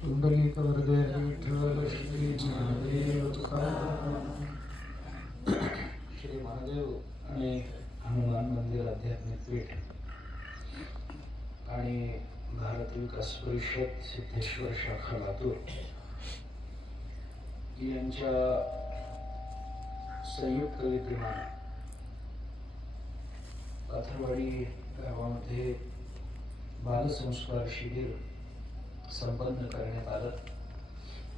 कुंडलिकवरदे विठ्ठल श्री महादेव श्री महादेव आणि हनुमान मंदिर आध्यात्मिक पीठ आणि भारत विकास परिषद सिद्धेश्वर शाखा लातूर यांच्या संयुक्त विद्यमाने पाथरवाडी गावामध्ये बालसंस्कार शिबिर संपन्न करण्यात आलं.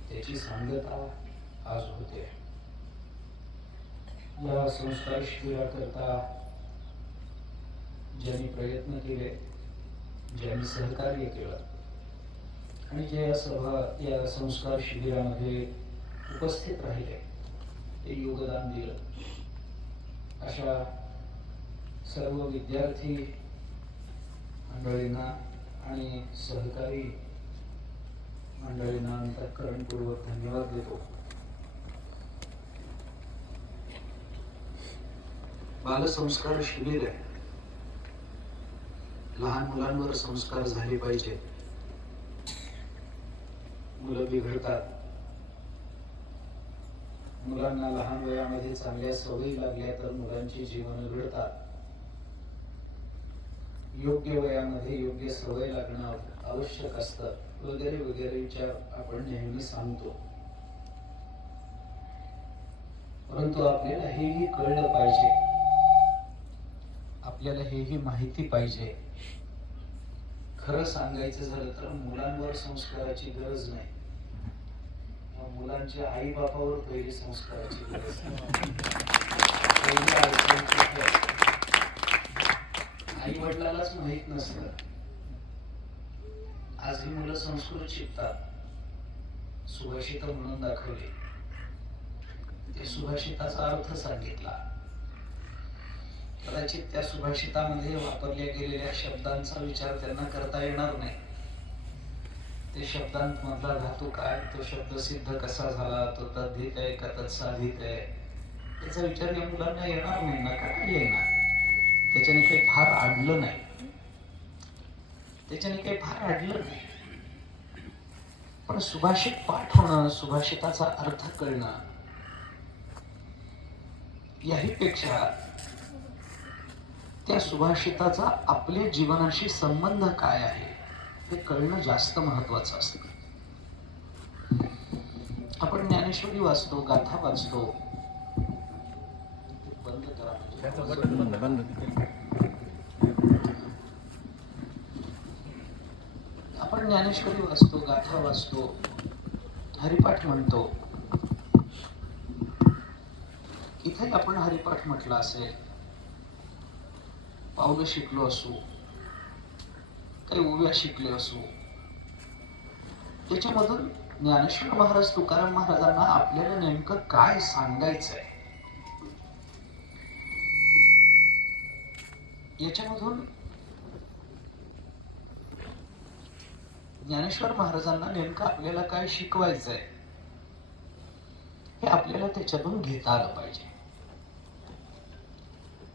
त्याची सांगता आज होते. या संस्कार शिबिराकरता ज्यांनी प्रयत्न केले, ज्यांनी सहकार्य केलं आणि जे या संस्कार शिबिरामध्ये उपस्थित राहिले, ते योगदान दिलं, अशा सर्व विद्यार्थी मंडळींना आणि सहकारी मंडळींना अंतःकरणपूर्वक धन्यवाद देतो. बालसंस्कार शिबिर आहे. लहान मुलांवर संस्कार झाले पाहिजे. मुलं बिघडतात. मुलांना लहान वयामध्ये चांगल्या सवयी लागल्या तर मुलांची जीवन घडतात. योग्य वयामध्ये योग्य सवय लागणं आवश्यक असतं, वगैरे वगैरे विचार आपण नेहमी सांगतो. परंतु आपल्याला हेही कळलं पाहिजे, आपल्याला हेही माहिती पाहिजे. खरं सांगायचं झालं तर मुलांवर संस्काराची गरज नाही, मुलांच्या आई बापावर पहिली संस्काराची गरज आई वडिलांनाच माहित नसतं. आज ही मुलं संस्कृत शिकतात. सुभाषित म्हणून दाखवले, ते सुभाषिताचा अर्थ सांगितला. कदाचित त्या सुभाषितामध्ये वापरल्या गेलेल्या शब्दांचा विचार त्यांना करता येणार नाही. ते शब्दांमधला धातू काय, तो शब्द सिद्ध कसा झाला, तो तद्धित आहे का तत्साधित आहे, त्याचा विचार या मुलांना येणार नाही. नका काय येणार, त्याच्याने काही फार अडलं नाही. पण सुभाषित पाठ होणं, सुभाषिताचा अर्थ कळणं, याहीपेक्षा त्या सुभाषिताचा आपल्या जीवनाशी संबंध काय आहे हे कळणं जास्त महत्वाचं असतं. आपण ज्ञानेश्वरी वाचतो, गाथा वाचतो. बंद करा. आपण ज्ञानेश्वरी वाचतो, गाथा वाचतो, हरिपाठ म्हणतो. इथे आपण हरिपाठ म्हटला असेल, पावलं शिकलो असू, काही ओव्या शिकले असू, त्याच्यामधून ज्ञानेश्वर महाराज तुकाराम महाराजांना आपल्याला नेमकं काय सांगायचंय याच्यामधून ज्ञानेश्वर महाराजांना नेमकं आपल्याला काय शिकवायचंय हे आपल्याला त्याच्यातून घेता आलं पाहिजे.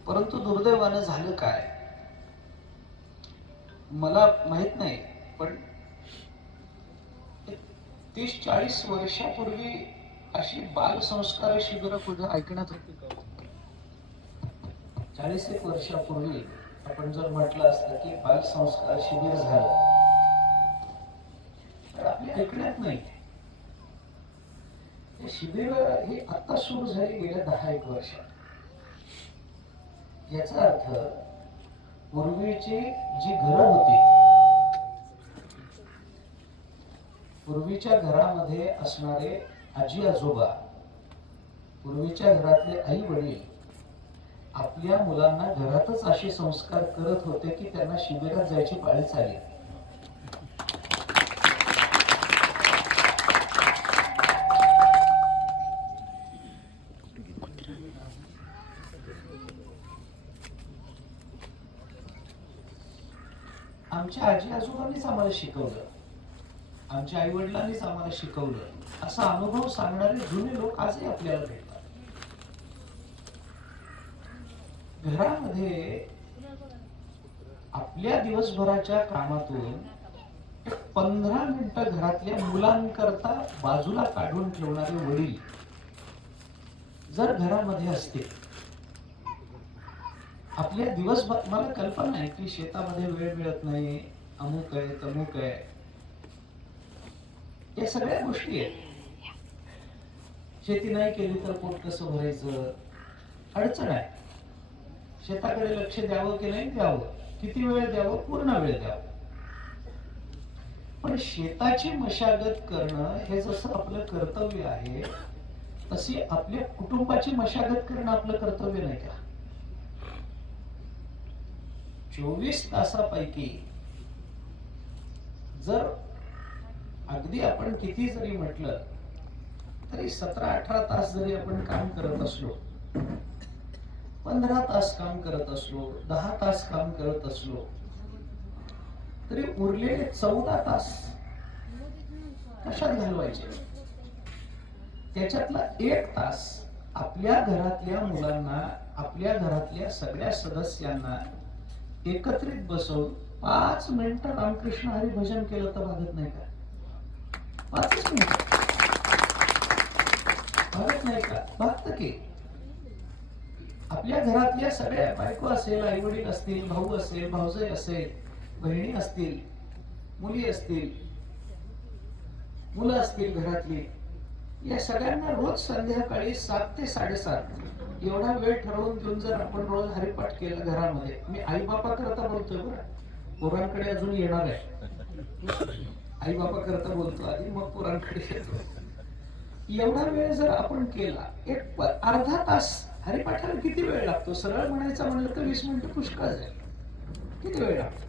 परंतु दुर्दैवानं झालं काय, मला माहित नाही, पण 30-40 वर्षापूर्वी अशी बालसंस्कार शिबिर कुठे ऐकण्यात होती का? 40 वर्षापूर्वी आपण जर म्हटलं असतं की बालसंस्कार शिबिर झालं तर आपल्या ऐकण्यात नाही. हे शिबिर ही आता सुरू झाली गेल्या 10-1 वर्षात. याचा अर्थ पूर्वीची जी घरं होती, पूर्वीच्या घरामध्ये असणारे आजी आजोबा, पूर्वीच्या घरातले आई वडील आपल्या मुलांना घरातच असे संस्कार करत होते की त्यांना शिबिरात जायची पाळीच आली. आमच्या आजी आजोबांनीच आम्हाला शिकवलं, आमच्या आई वडिलांनीच आम्हाला शिकवलं, असा अनुभव सांगणारे जुने लोक आजही आपल्याला भेटतात. घरामध्ये आपल्या दिवसभराच्या कामातून 15 मिनिटं घरातल्या मुलांकरता बाजूला काढून ठेवणारे वडील जर घरामध्ये असतील, आपल्या दिवसभर, मला कल्पना आहे की शेतामध्ये वेळ मिळत नाही, अमुक आहे तमुक आहे, या सगळ्या गोष्टी आहेत. शेती नाही केली तर पोट कसं भरायचं, अडचण आहे. शेताकडे लक्ष द्यावं की नाही द्यावं, किती वेळ द्यावं, पूर्ण वेळ द्यावं. पण शेताची मशागत करणं हे जसं आपलं कर्तव्य आहे, तशी आपल्या कुटुंबाची मशागत करणं आपलं कर्तव्य नाही का? 24 तासापैकी जर अगदी आपण किती जरी म्हटलं तरी 17-18 तास जरी आपण काम करत असलो, 15 तास काम करत असलो, 10 तास काम करत असलो, तरी उरलेले 14 तास कशात घालवायचे? त्याच्यातला 1 तास आपल्या घरातल्या मुलांना, आपल्या घरातल्या सगळ्या सदस्यांना एकत्रित बसवून 5 मिनिटं रामकृष्ण हरी भजन केलं तर भागत नाही का? 5 मिनिटं भागत नाही का? भागत की. आपल्या घरातल्या सगळ्या, बायको असेल, आई वडील असतील, भाऊ असेल, भाऊजाई असेल, बहिणी असतील, मुली असतील, मुलं असतील घरातली, या सगळ्यांना रोज संध्याकाळी 7 ते 7:30 एवढा वेळ ठरवून घेऊन जर आपण रोज हरिपाठ केला घरामध्ये, मी आई बापा करता बोलतोय बरं, पोरांकडे अजून येणार आहे, आई बापा करता बोलतो आधी, मग पोरांकडे येतो. एवढा वेळ जर आपण केला, एक अर्धा तास हरिपाठाला किती वेळ लागतो? सरळ म्हणायचं म्हणलं तर 20 मिनिटं पुष्कळ आहे. किती वेळ लागतो?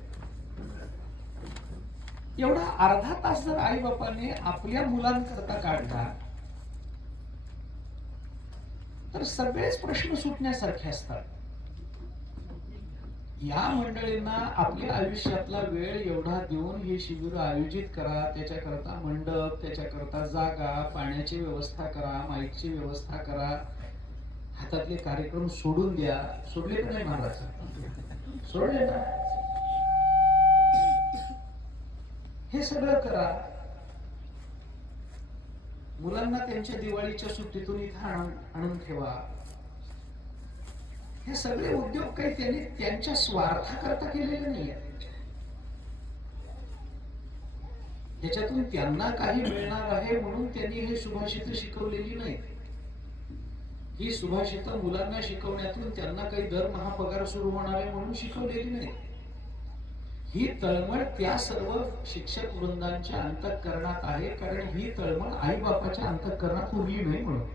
एवढा अर्धा तास जर आई बापाने आपल्या मुलांकरता काढला तर सगळेच प्रश्न सुटण्यासारखे असतात. या मंडळींना आपल्या आयुष्यातला वेळ एवढा देऊन हे शिबिर आयोजित करा, त्याच्याकरता मंडप, त्याच्याकरता जागा, पाण्याची व्यवस्था करा, माईकची व्यवस्था करा, हातातले कार्यक्रम सोडून द्या. सोडले का नाही महाराज? सोडले ना? हे सगळं करा. मुलांना त्यांच्या दिवाळीच्या सुट्टीतून इथं आणून ठेवा. हे सगळे उद्योग काही त्यांनी त्यांच्या स्वार्थाकरता केलेले नाही. याच्यातून त्यांना काही मिळणार आहे म्हणून त्यांनी हे सुभाषित शिकवलेली नाही. ही सुभाषित मुलांना शिकवण्यातून त्यांना काही दरमहा पगार सुरू होणार आहे म्हणून शिकवलेली नाही. ही तळमळ त्या सर्व शिक्षक वृंदांच्या अंतःकरणात आहे, कारण ही तळमळ आई बापाच्या अंतःकरणात उरली नाही म्हणून.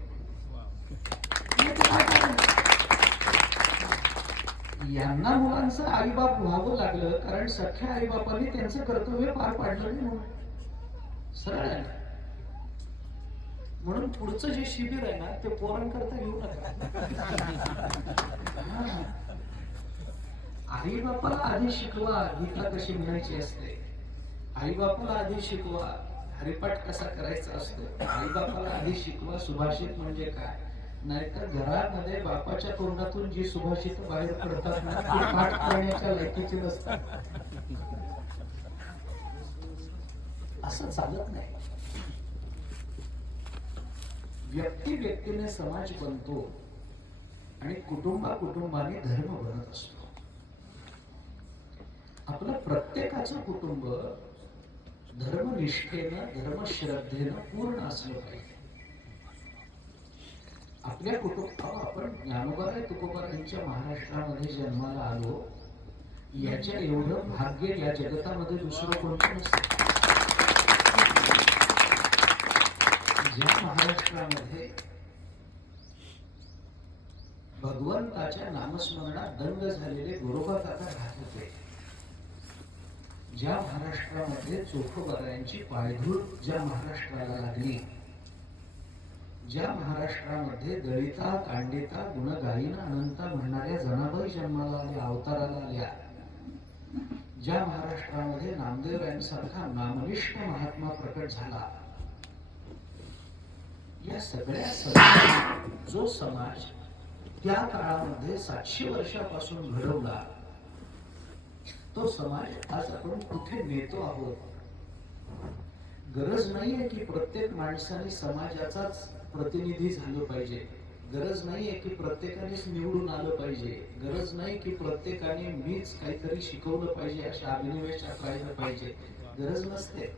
यांना मुलांचं आईबाप व्हावं लागलं कारण सख्या आईबापाने त्यांचं कर्तव्य पार पाडलं नाही म्हणून. सरळ आहे. म्हणून पुढचं जे शिबिर आहे ना, ते पोरांकरता घेऊ नका. आई बापाला आधी शिकवा गीता कशी म्हणायची असते, आई बापाला आधी शिकवा हरिपाठ कसा करायचा असतो, आई बापाला आधी शिकवा सुभाषित म्हणजे काय. नाहीतर घरामध्ये बापाच्या तोंडातून जी सुभाषित बाहेर पडतात ना, ती पाठ करण्याच्या लायकीची नसतात. असं चालत नाही. व्यक्ती व्यक्तीने समाज बनतो आणि कुटुंबाने धर्म बनत असतो. आपलं प्रत्येकाचं कुटुंब धर्मनिष्ठेनं, धर्मश्रद्धेनं पूर्ण असलं पाहिजे. आपल्या आपण ज्ञानोबा तुकोबारांच्या महाराष्ट्रामध्ये जन्माला आलो, याच्या एवढं भाग्य या जगतामध्ये दुसरं कोणतं नसतं. ज्या महाराष्ट्रामध्ये भगवंताच्या नामस्मरणात दंग झालेले गोरोबा काका राहत होते, ज्या महाराष्ट्रामध्ये चोखोबारायांची पायधूळ ज्या महाराष्ट्राला लागली, ज्या महाराष्ट्रामध्ये दळिता कांडिता गुणगायीना अनंता म्हणणाऱ्या जनाबाई जन्माला आल्या, अवताराला आल्या, ज्या महाराष्ट्रामध्ये नामदेवरायांसारखा नामनिष्ठ महात्मा प्रकट झाला, या सगळ्या जो समाज त्या काळामध्ये 700 वर्षापासून घडवला, तो समाज आज आपण कुठे नेतो आहोत गरज नाहीये की प्रत्येक माणसाने समाजाचाच प्रतिनिधी झालं पाहिजे. गरज नाहीये की प्रत्येकानेच निवडून आलं पाहिजे. गरज नाही की प्रत्येकाने मीच काहीतरी शिकवलं पाहिजे अशा अभिनिवेशात राहिलं पाहिजे. गरज नसते.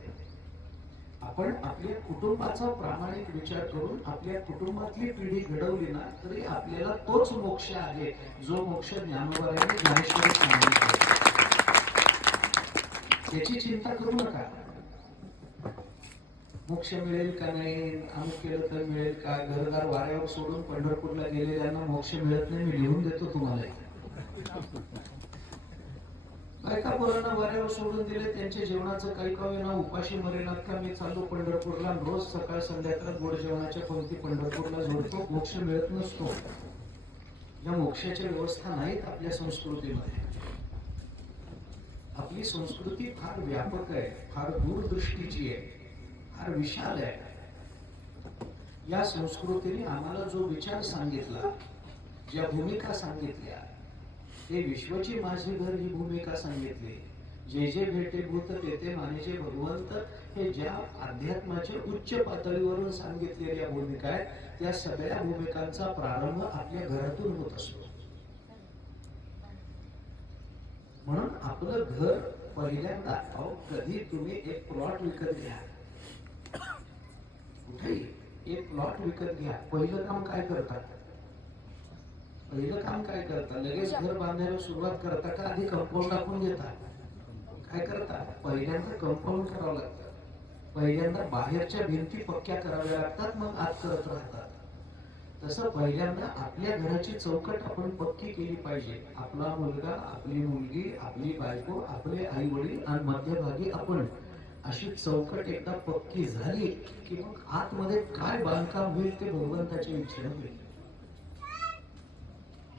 आपण आपल्या कुटुंबाचा प्रामाणिक विचार करून आपल्या कुटुंबातली पिढी घडवली ना तरी आपल्याला तोच मोक्ष आहे जो मोक्ष ज्ञानोबांनी ज्ञानेश्वरी सांगितला. त्याची चिंता करू नका. मोक्ष मिळेल का नाही, अमुक केलं तर मिळेल का, घरदार वाऱ्यावर सोडून पंढरपूरला गेलेल्यांना मोक्ष मिळत नाही, मी लिहून देतो तुम्हाला. बायका पोरांना वाऱ्यावर सोडून दिले, त्यांच्या जेवणाचं काही कवे ना, उपाशी मरेनात का, मी चाललो पंढरपूरला, रोज सकाळ संध्याकाळ गोड जेवणाच्या पंक्ती पंढरपूरला जोडतो. मोक्ष मिळत नसतो. या मोक्षाच्या व्यवस्था नाहीत आपल्या संस्कृतीमध्ये. आपली संस्कृती फार व्यापक आहे, फार दूरदृष्टीची आहे, फार विशाल आहे. या संस्कृतीने आम्हाला जो विचार सांगितला, ज्या भूमिका सांगितल्या, ते विश्वची माझे घर ही भूमिका सांगितली. जे जे भेटे भूत तेथे मानेचे भगवंत, हे ज्या अध्यात्माच्या उच्च पातळीवरून सांगितलेल्या भूमिका आहेत, त्या सगळ्या भूमिकांचा प्रारंभ आपल्या घरातून होत असतो. म्हणून आपलं घर पहिल्यांदा, कधी तुम्ही एक प्लॉट विकत घ्या, कुठेही एक प्लॉट विकत घ्या, पहिलं काम काय करतात? पहिलं काम काय करता? लगेच घर बांधायला सुरुवात करता का आधी कंपाऊंड टाकून घेता? काय करता? पहिल्यांदा कंपाऊंड करावं लागतं. पहिल्यांदा बाहेरच्या भिंती पक्क्या कराव्या लागतात, मग आत करत राहतात. तसं पहिल्यांदा आपल्या घराची चौकट आपण पक्की केली पाहिजे. आपला मुलगा, आपली मुलगी, आपली बायको, आपले आई वडील आणि मध्यभागी आपण, अशी चौकट एकदा पक्की झाली की मग आतमध्ये काय बांधकाम होईल ते भगवंताच्या इच्छेने होईल.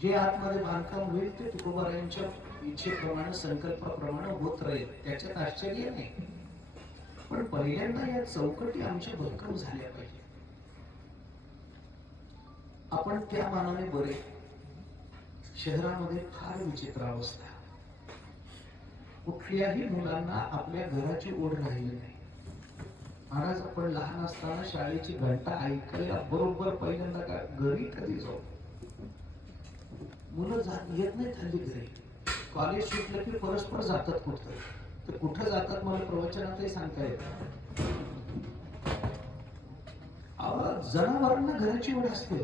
जे आतमध्ये बांधकाम होईल ते तुकोबारायांच्या इच्छेप्रमाणे, संकल्पाप्रमाणे होत राहील, त्याच्यात आश्चर्य नाही. पण पहिल्यांदा या चौकटी आमच्या भक्कम झाल्या पाहिजे. आपण त्या मानाने बरे. शहरामध्ये फार विचित्र अवस्था. कुठल्याही मुलांना आपल्या घराची ओढ राहिली नाही. महाराज, आपण लहान असताना शाळेची घंटा ऐकायला बरोबर पहिल्यांदा का घरी कधी जाऊ, मुलं येत नाही हल्ली घरी. कॉलेज सुटलं की परस्पर जातात कुठं, तर कुठं जातात मला प्रवचनातही सांगता येतं. जनावरांना घराची ओढ असते.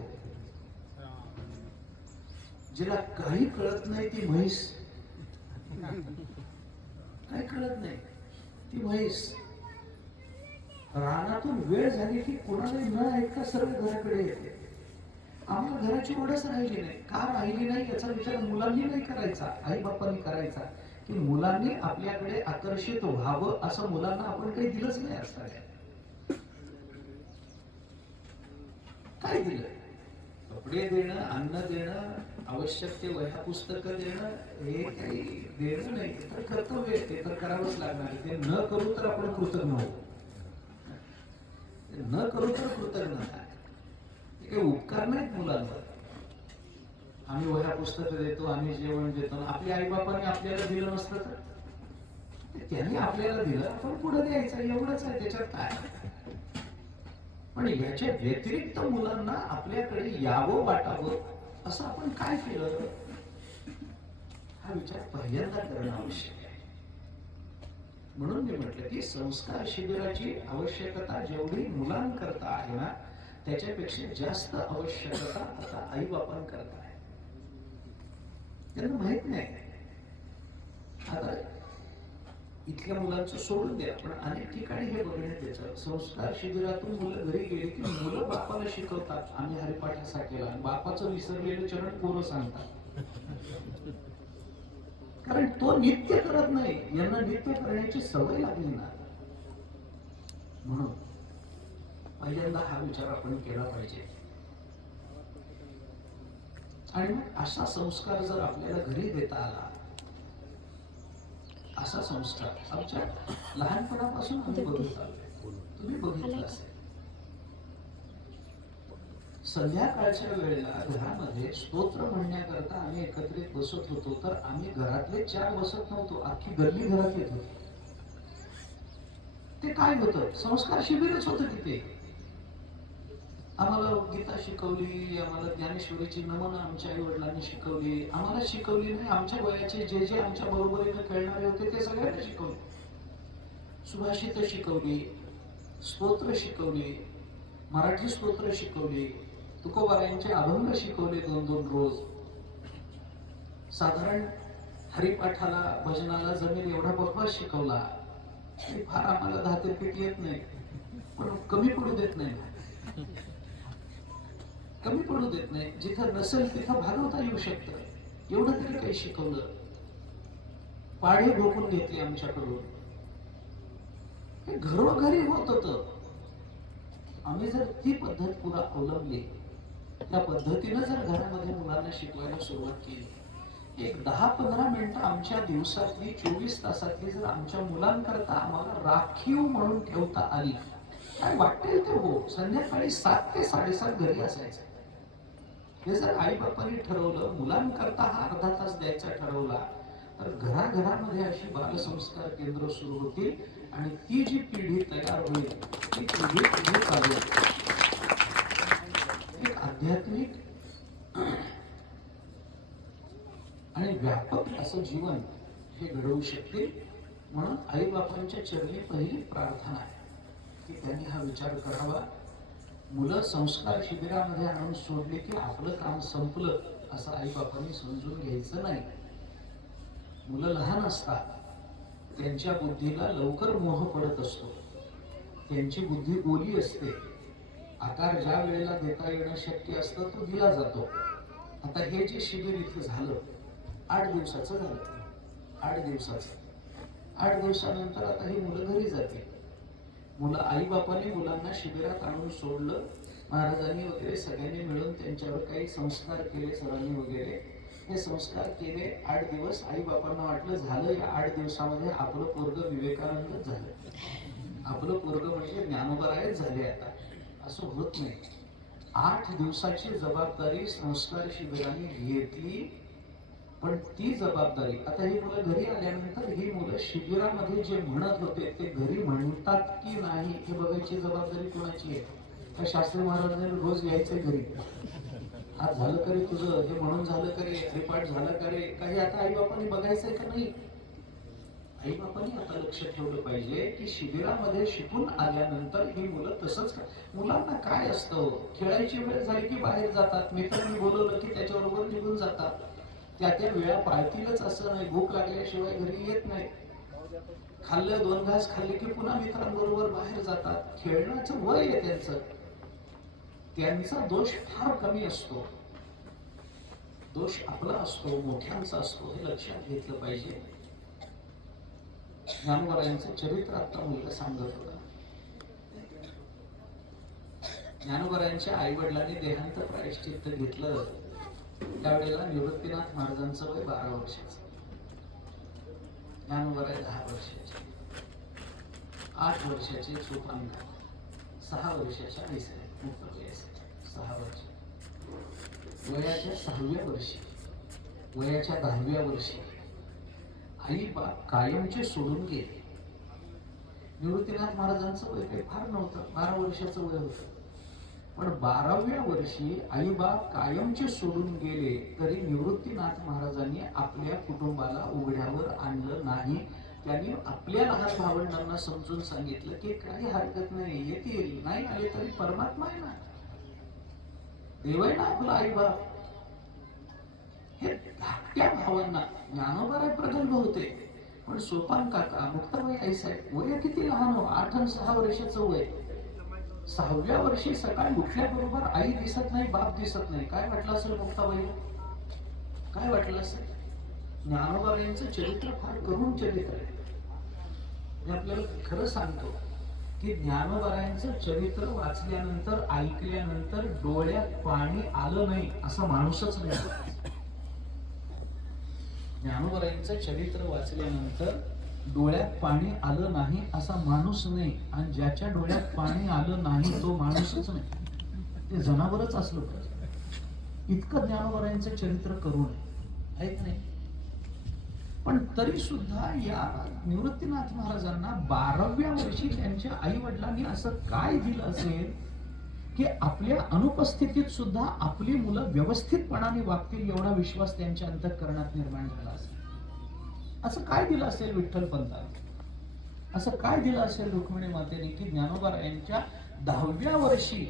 जिला काही कळत नाही ती म्हैस, काही कळत नाही ती म्हैस, रानातून वेळ झाली की कोणालाही न ऐकता सर्व घराकडे येते. आम्हाला घराची ओढच राहिली नाही. का राहिली नाही याचा विचार मुलांनी नाही करायचा, आई बापांनी करायचा. की मुलांनी आपल्याकडे आकर्षित व्हावं असं मुलांना आपण काही दिलंच नाही. असताना काय दिलं? कपडे देणं, अन्न देणं, आवश्यक ते वह्या पुस्तक देणं, हे काही देणं नाही. तर कर्तव्य आहे, ते तर करावंच लागणार. ते न करू तर आपण कृतज्ञ होऊ, न करू तर कृतज्ञ नाही. काही उपकार नाहीत मुलांवर. आम्ही वह्या पुस्तक देतो, आम्ही जेवण देतो. आपल्या आई बापाने आपल्याला दिलं नसतं तर त्यांनी आपल्याला दिलं, आपण पुढे द्यायचं, एवढंच आहे. त्याच्यात काय? पण याच्या व्यतिरिक्त मुलांना आपल्याकडे यावं, वाटावं असं आपण काय केलं, हा विचार पहिल्यांदा करणं आवश्यक आहे. म्हणून मी म्हटलं की संस्कार शिबिराची आवश्यकता जेवढी मुलांकरता आहे ना, त्याच्यापेक्षा जास्त आवश्यकता आता आई बापांकरता आहे. त्यांना माहित नाही. आता इथल्या मुलांचं सोडून द्या, पण अनेक ठिकाणी हे बघण्यात येतं. संस्कार शिबिरातून मुलं घरी गेली की मुलं बापाला शिकवतात, आम्ही हरिपाठ असा केला. बापाचं विसरलेलं चरण पोरं सांगतात, कारण तो नित्य करत नाही. यांना नित्य करण्याची सवय लागली ना. म्हणून पहिल्यांदा हा विचार आपण केला पाहिजे. आणि असा संस्कार जर आपल्याला घरी देता आला, असा संस्कार आमच्या लहानपणापासून आम्ही बघत आलोय. तुम्ही बघितलं असेल, संध्याकाळच्या वेळेला घरामध्ये स्तोत्र म्हणण्याकरता आम्ही एकत्रित बसत होतो, तर आम्ही घरातले 4 बसत नव्हतो, अख्खी गल्ली घरात येत होती. ते काय होतं? संस्कार शिबिरच होतं तिथे. आम्हाला गीता शिकवली, आम्हाला ज्ञानेश्वरीची नमन आमच्या आई वडिलांनी शिकवली. आम्हाला शिकवली नाही, आमच्या वयाचे जे जे आमच्या बरोबरीने खेळणारे होते ते सगळ्यांना शिकवली. सुभाषित शिकवली, स्तोत्र शिकवली, मराठी स्तोत्र शिकवली, तुकोबारायांचे अभंग शिकवले 2-2 रोज. साधारण हरिपाठाला भजनाला जमेल एवढा बकवास शिकवला. फार आम्हाला 10 ते पीठ येत नाही, पण कमी पडू देत नाही. कमी पडू देत नाही. जिथं नसेल तिथं भागवता येऊ शकतं एवढं तरी काही शिकवलं. पाढे भोगून घेतली आमच्याकडून. हे घरोघरी होत होतं. आम्ही जर ती पद्धत पुरा अवलंबली, त्या पद्धतीनं जर घरामध्ये मुलांना शिकवायला सुरुवात केली, एक 10-15 मिनिटं आमच्या दिवसातली 24 तासातली जर आमच्या मुलांकरता आम्हाला राखीव म्हणून ठेवता आली, काय वाटेल ते हो. संध्याकाळी 7 ते 7:30 घरी असायचं. हे जर आई बापांनी ठरवलं, मुलांकरता हा अर्धा तास द्यायचा ठरवला, तर घराघरामध्ये अशी बालसंस्कार केंद्र सुरू होतील आणि ती जी पिढी तयार होईल ती पिढी पुढे चालू एक आध्यात्मिक आणि व्यापक असं जीवन हे घडवू शकतील. म्हणून आई बापांच्या चरणी पहिली प्रार्थना आहे की त्यांनी हा विचार करावा. मुलं संस्कार शिबिरामध्ये आणून सोडले की आपलं काम संपलं असं आई बापांनी समजून घ्यायचं नाही. मुलं लहान असतात, त्यांच्या बुद्धीला लवकर मोह पडत असतो. त्यांची बुद्धी ओली असते. आकार ज्या वेळेला देता येणं शक्य असतं तो दिला जातो. आता हे जे शिबिर इथे झालं 8 दिवसाचं झालं. 8 दिवसानंतर आता ही मुलं घरी जातील. मुलं आई बापाने मुलांना शिबिरात आणून सोडलं. महाराजांनी वगैरे सगळ्यांनी मिळून त्यांच्यावर काही संस्कार केले, सरांनी वगैरे हे संस्कार केले. 8 दिवस आई बापांना वाटलं झालं, या 8 दिवसामध्ये आपलं पोरग विवेकानंद झालं, आपलं पोरग म्हणजे ज्ञानोबराय झाले. आता असं होत नाही. 8 दिवसाची जबाबदारी संस्कार शिबिराने घेतली. पण ती जबाबदारी आता ही मुलं घरी आल्यानंतर ही मुलं शिबिरामध्ये जे म्हणत होते ते घरी म्हणतात की नाही हे बघायची जबाबदारी कोणाची आहे? तर शास्त्री महाराजांनी रोज यायचंय घरी, आज झालं करे तुझं, हे म्हणून झालं करे, हरिपाठ झालं करे, काही आता आई बापांनी बघायचंय का नाही? आई बापांनी आता लक्ष ठेवलं पाहिजे की शिबिरामध्ये शिकून आल्यानंतर ही मुलं तसंच. मुलांना काय असतं, खेळायची वेळ झाली की बाहेर जातात, मित्रांनी बोलवलं की त्याच्याबरोबर निघून जातात. त्या वेळा पाळतीलच असं नाही. भूक लागल्याशिवाय घरी येत नाही. खाल्लं 2 घास खाल्ले की पुन्हा मित्रांबरोबर बाहेर जातात. खेळण्याचं वय आहे त्यांचं. त्यांचा दोष फार कमी असतो, दोष आपला असतो, मोठ्यांचा असतो. हे लक्षात घेतलं पाहिजे. ज्ञानोबरायांचं चरित्र आता मुलगा सांगत होता. ज्ञानोबरायांच्या आई वडिलांनी देहांत प्रायश्चित्त घेतलं त्यावेळेला निवृत्तीनाथ महाराजांचं वय 12 वर्षाचं. ज्ञानोबराय 10 वर्षाचे, 8 वर्षाचे सोपानगाव, 6 वर्षाच्या ऐसऱ्या मुक्तवले असे 6 वर्ष. वयाच्या 6व्या वर्षी, वयाच्या 10व्या वर्षी आई बाप कायमचे सोडून गेले. निवृत्तीनाथ महाराजांचं वय काही फार नव्हतं, 12 वर्षाचं वय होतं. पण 12व्या वर्षी आई बाप कायमचे सोडून गेले तरी निवृत्तीनाथ महाराजांनी आपल्या कुटुंबाला उघड्यावर आणलं नाही. त्यांनी आपल्या लहान भावंडांना समजून सांगितलं की काही हरकत नाही, येतील, नाही आले तरी परमात्मा आहे ना, देव आहे ना आपला आई बाप. हे धाकट्या भावांना ज्ञानोबराय प्रगल्भ होते, पण सोपान काका मुक्ताबाई आई साहेब वय किती लहान हो, 8 आणि 6 वर्षाचं वय. 6व्या वर्षी सकाळी उठल्याबरोबर आई दिसत नाही, बाप दिसत नाही. काय वाटलं असेल मुक्ताबाई? काय वाटलं असेल? ज्ञानोबरायांचं चरित्र फार करुण चरित्र आहे. मी आपल्याला खरं सांगतो की ज्ञानोबरायांचं चरित्र वाचल्यानंतर, ऐकल्यानंतर डोळ्यात पाणी आलं नाही असा माणूसच नाही. ज्ञानोबरायांचं चरित्र वाचल्यानंतर डोळ्यात पाणी आलं नाही असा माणूस नाही. आणि ज्याच्या डोळ्यात पाणी आलं नाही तो माणूसच नाही, ते जनावरच असलं पाहिजे. इतकं ज्ञानोबरायांचं चरित्र करुण आहे, की नाही? पण तरी सुद्धा या निवृत्तीनाथ महाराजांना 12व्या वर्षी त्यांच्या आई वडिलांनी असं काय दिलं असेल की आपल्या अनुपस्थितीत सुद्धा आपली मुलं व्यवस्थितपणाने वागतील एवढा विश्वास त्यांच्या अंतःकरणात निर्माण झाला असेल. असं काय दिलं असेल विठ्ठल पंतांनी, असं काय दिलं असेल रुक्मिणी मातेने की ज्ञानोबारायांच्या 10व्या वर्षी,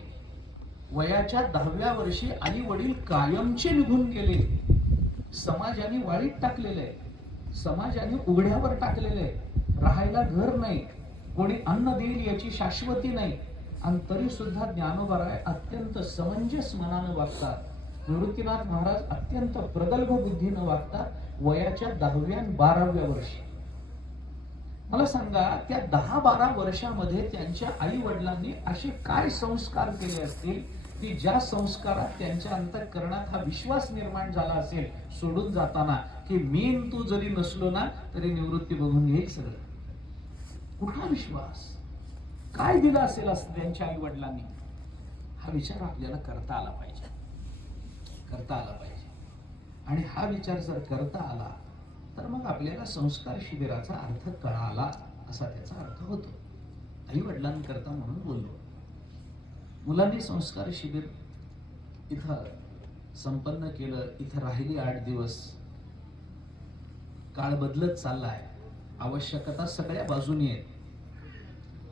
वयाच्या 10व्या वर्षी आई वडील कायमचे निघून गेले. समाजाने वाळीत टाकलेले आहे, समाजाने उघड्यावर टाकलेले आहे, राहायला घर नाही, कोणी अन्न देईल याची शाश्वती नाही, आणि तरी सुद्धा ज्ञानोबाराय अत्यंत समंजस मनानं वागतात. निवृत्तीनाथ महाराज अत्यंत प्रगल्भ बुद्धीनं वागतात वयाच्या 10व्या आणि 12व्या वर्षी. मला सांगा त्या 10-12 वर्षामध्ये त्यांच्या आई वडिलांनी असे काय संस्कार केले असतील की ज्या संस्कारात त्यांच्या अंतःकरणात हा विश्वास निर्माण झाला असेल सोडून जाताना की मी तू जरी नसलो ना तरी निवृत्ती बघून घेईल सगळं. कुठला विश्वास, काय दिलं असेल असं त्यांच्या आई वडिलांनी, हा विचार आपल्याला करता आला पाहिजे, करता आला पाहिजे. आणि हा विचार जर करता आला तर मग आपल्याला संस्कार शिबिराचा अर्थ कळाला असा त्याचा अर्थ होतो. आई वडिलांकरता म्हणून बोललो. मुलांनी संस्कार शिबिर इथं संपन्न केलं, इथं राहिली 8 दिवस. काळ बदलत चाललाय, आवश्यकता सगळ्या बाजूनी आहे.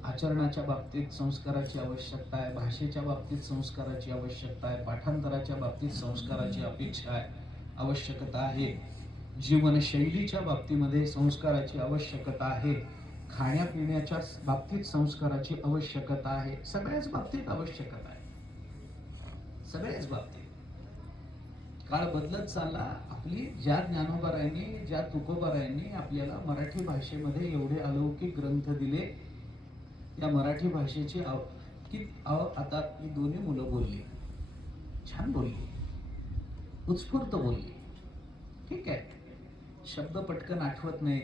आचरणाच्या बाबतीत संस्काराची आवश्यकता आहे, भाषेच्या बाबतीत संस्काराची आवश्यकता आहे, पाठांतराच्या बाबतीत संस्काराची अपेक्षा आहे, आवश्यकता आहे, जीवनशैलीच्या बाबतीमध्ये संस्काराची आवश्यकता आहे, खाण्यापिण्याच्या बाबतीत संस्काराची आवश्यकता आहे, सगळ्याच बाबतीत आवश्यकता आहे, सगळ्याच बाबतीत. काळ बदलत चालला. आपली ज्या ज्ञानोबारायांनी, ज्या तुकोबारायांनी आपल्याला मराठी भाषेमध्ये एवढे अलौकिक ग्रंथ दिले, त्या मराठी भाषेची आता ही दोन्ही मुलं बोलली, छान बोलली, उत्स्फूर्त बोलली, ठीक आहे. शब्द पटकन आठवत नाही,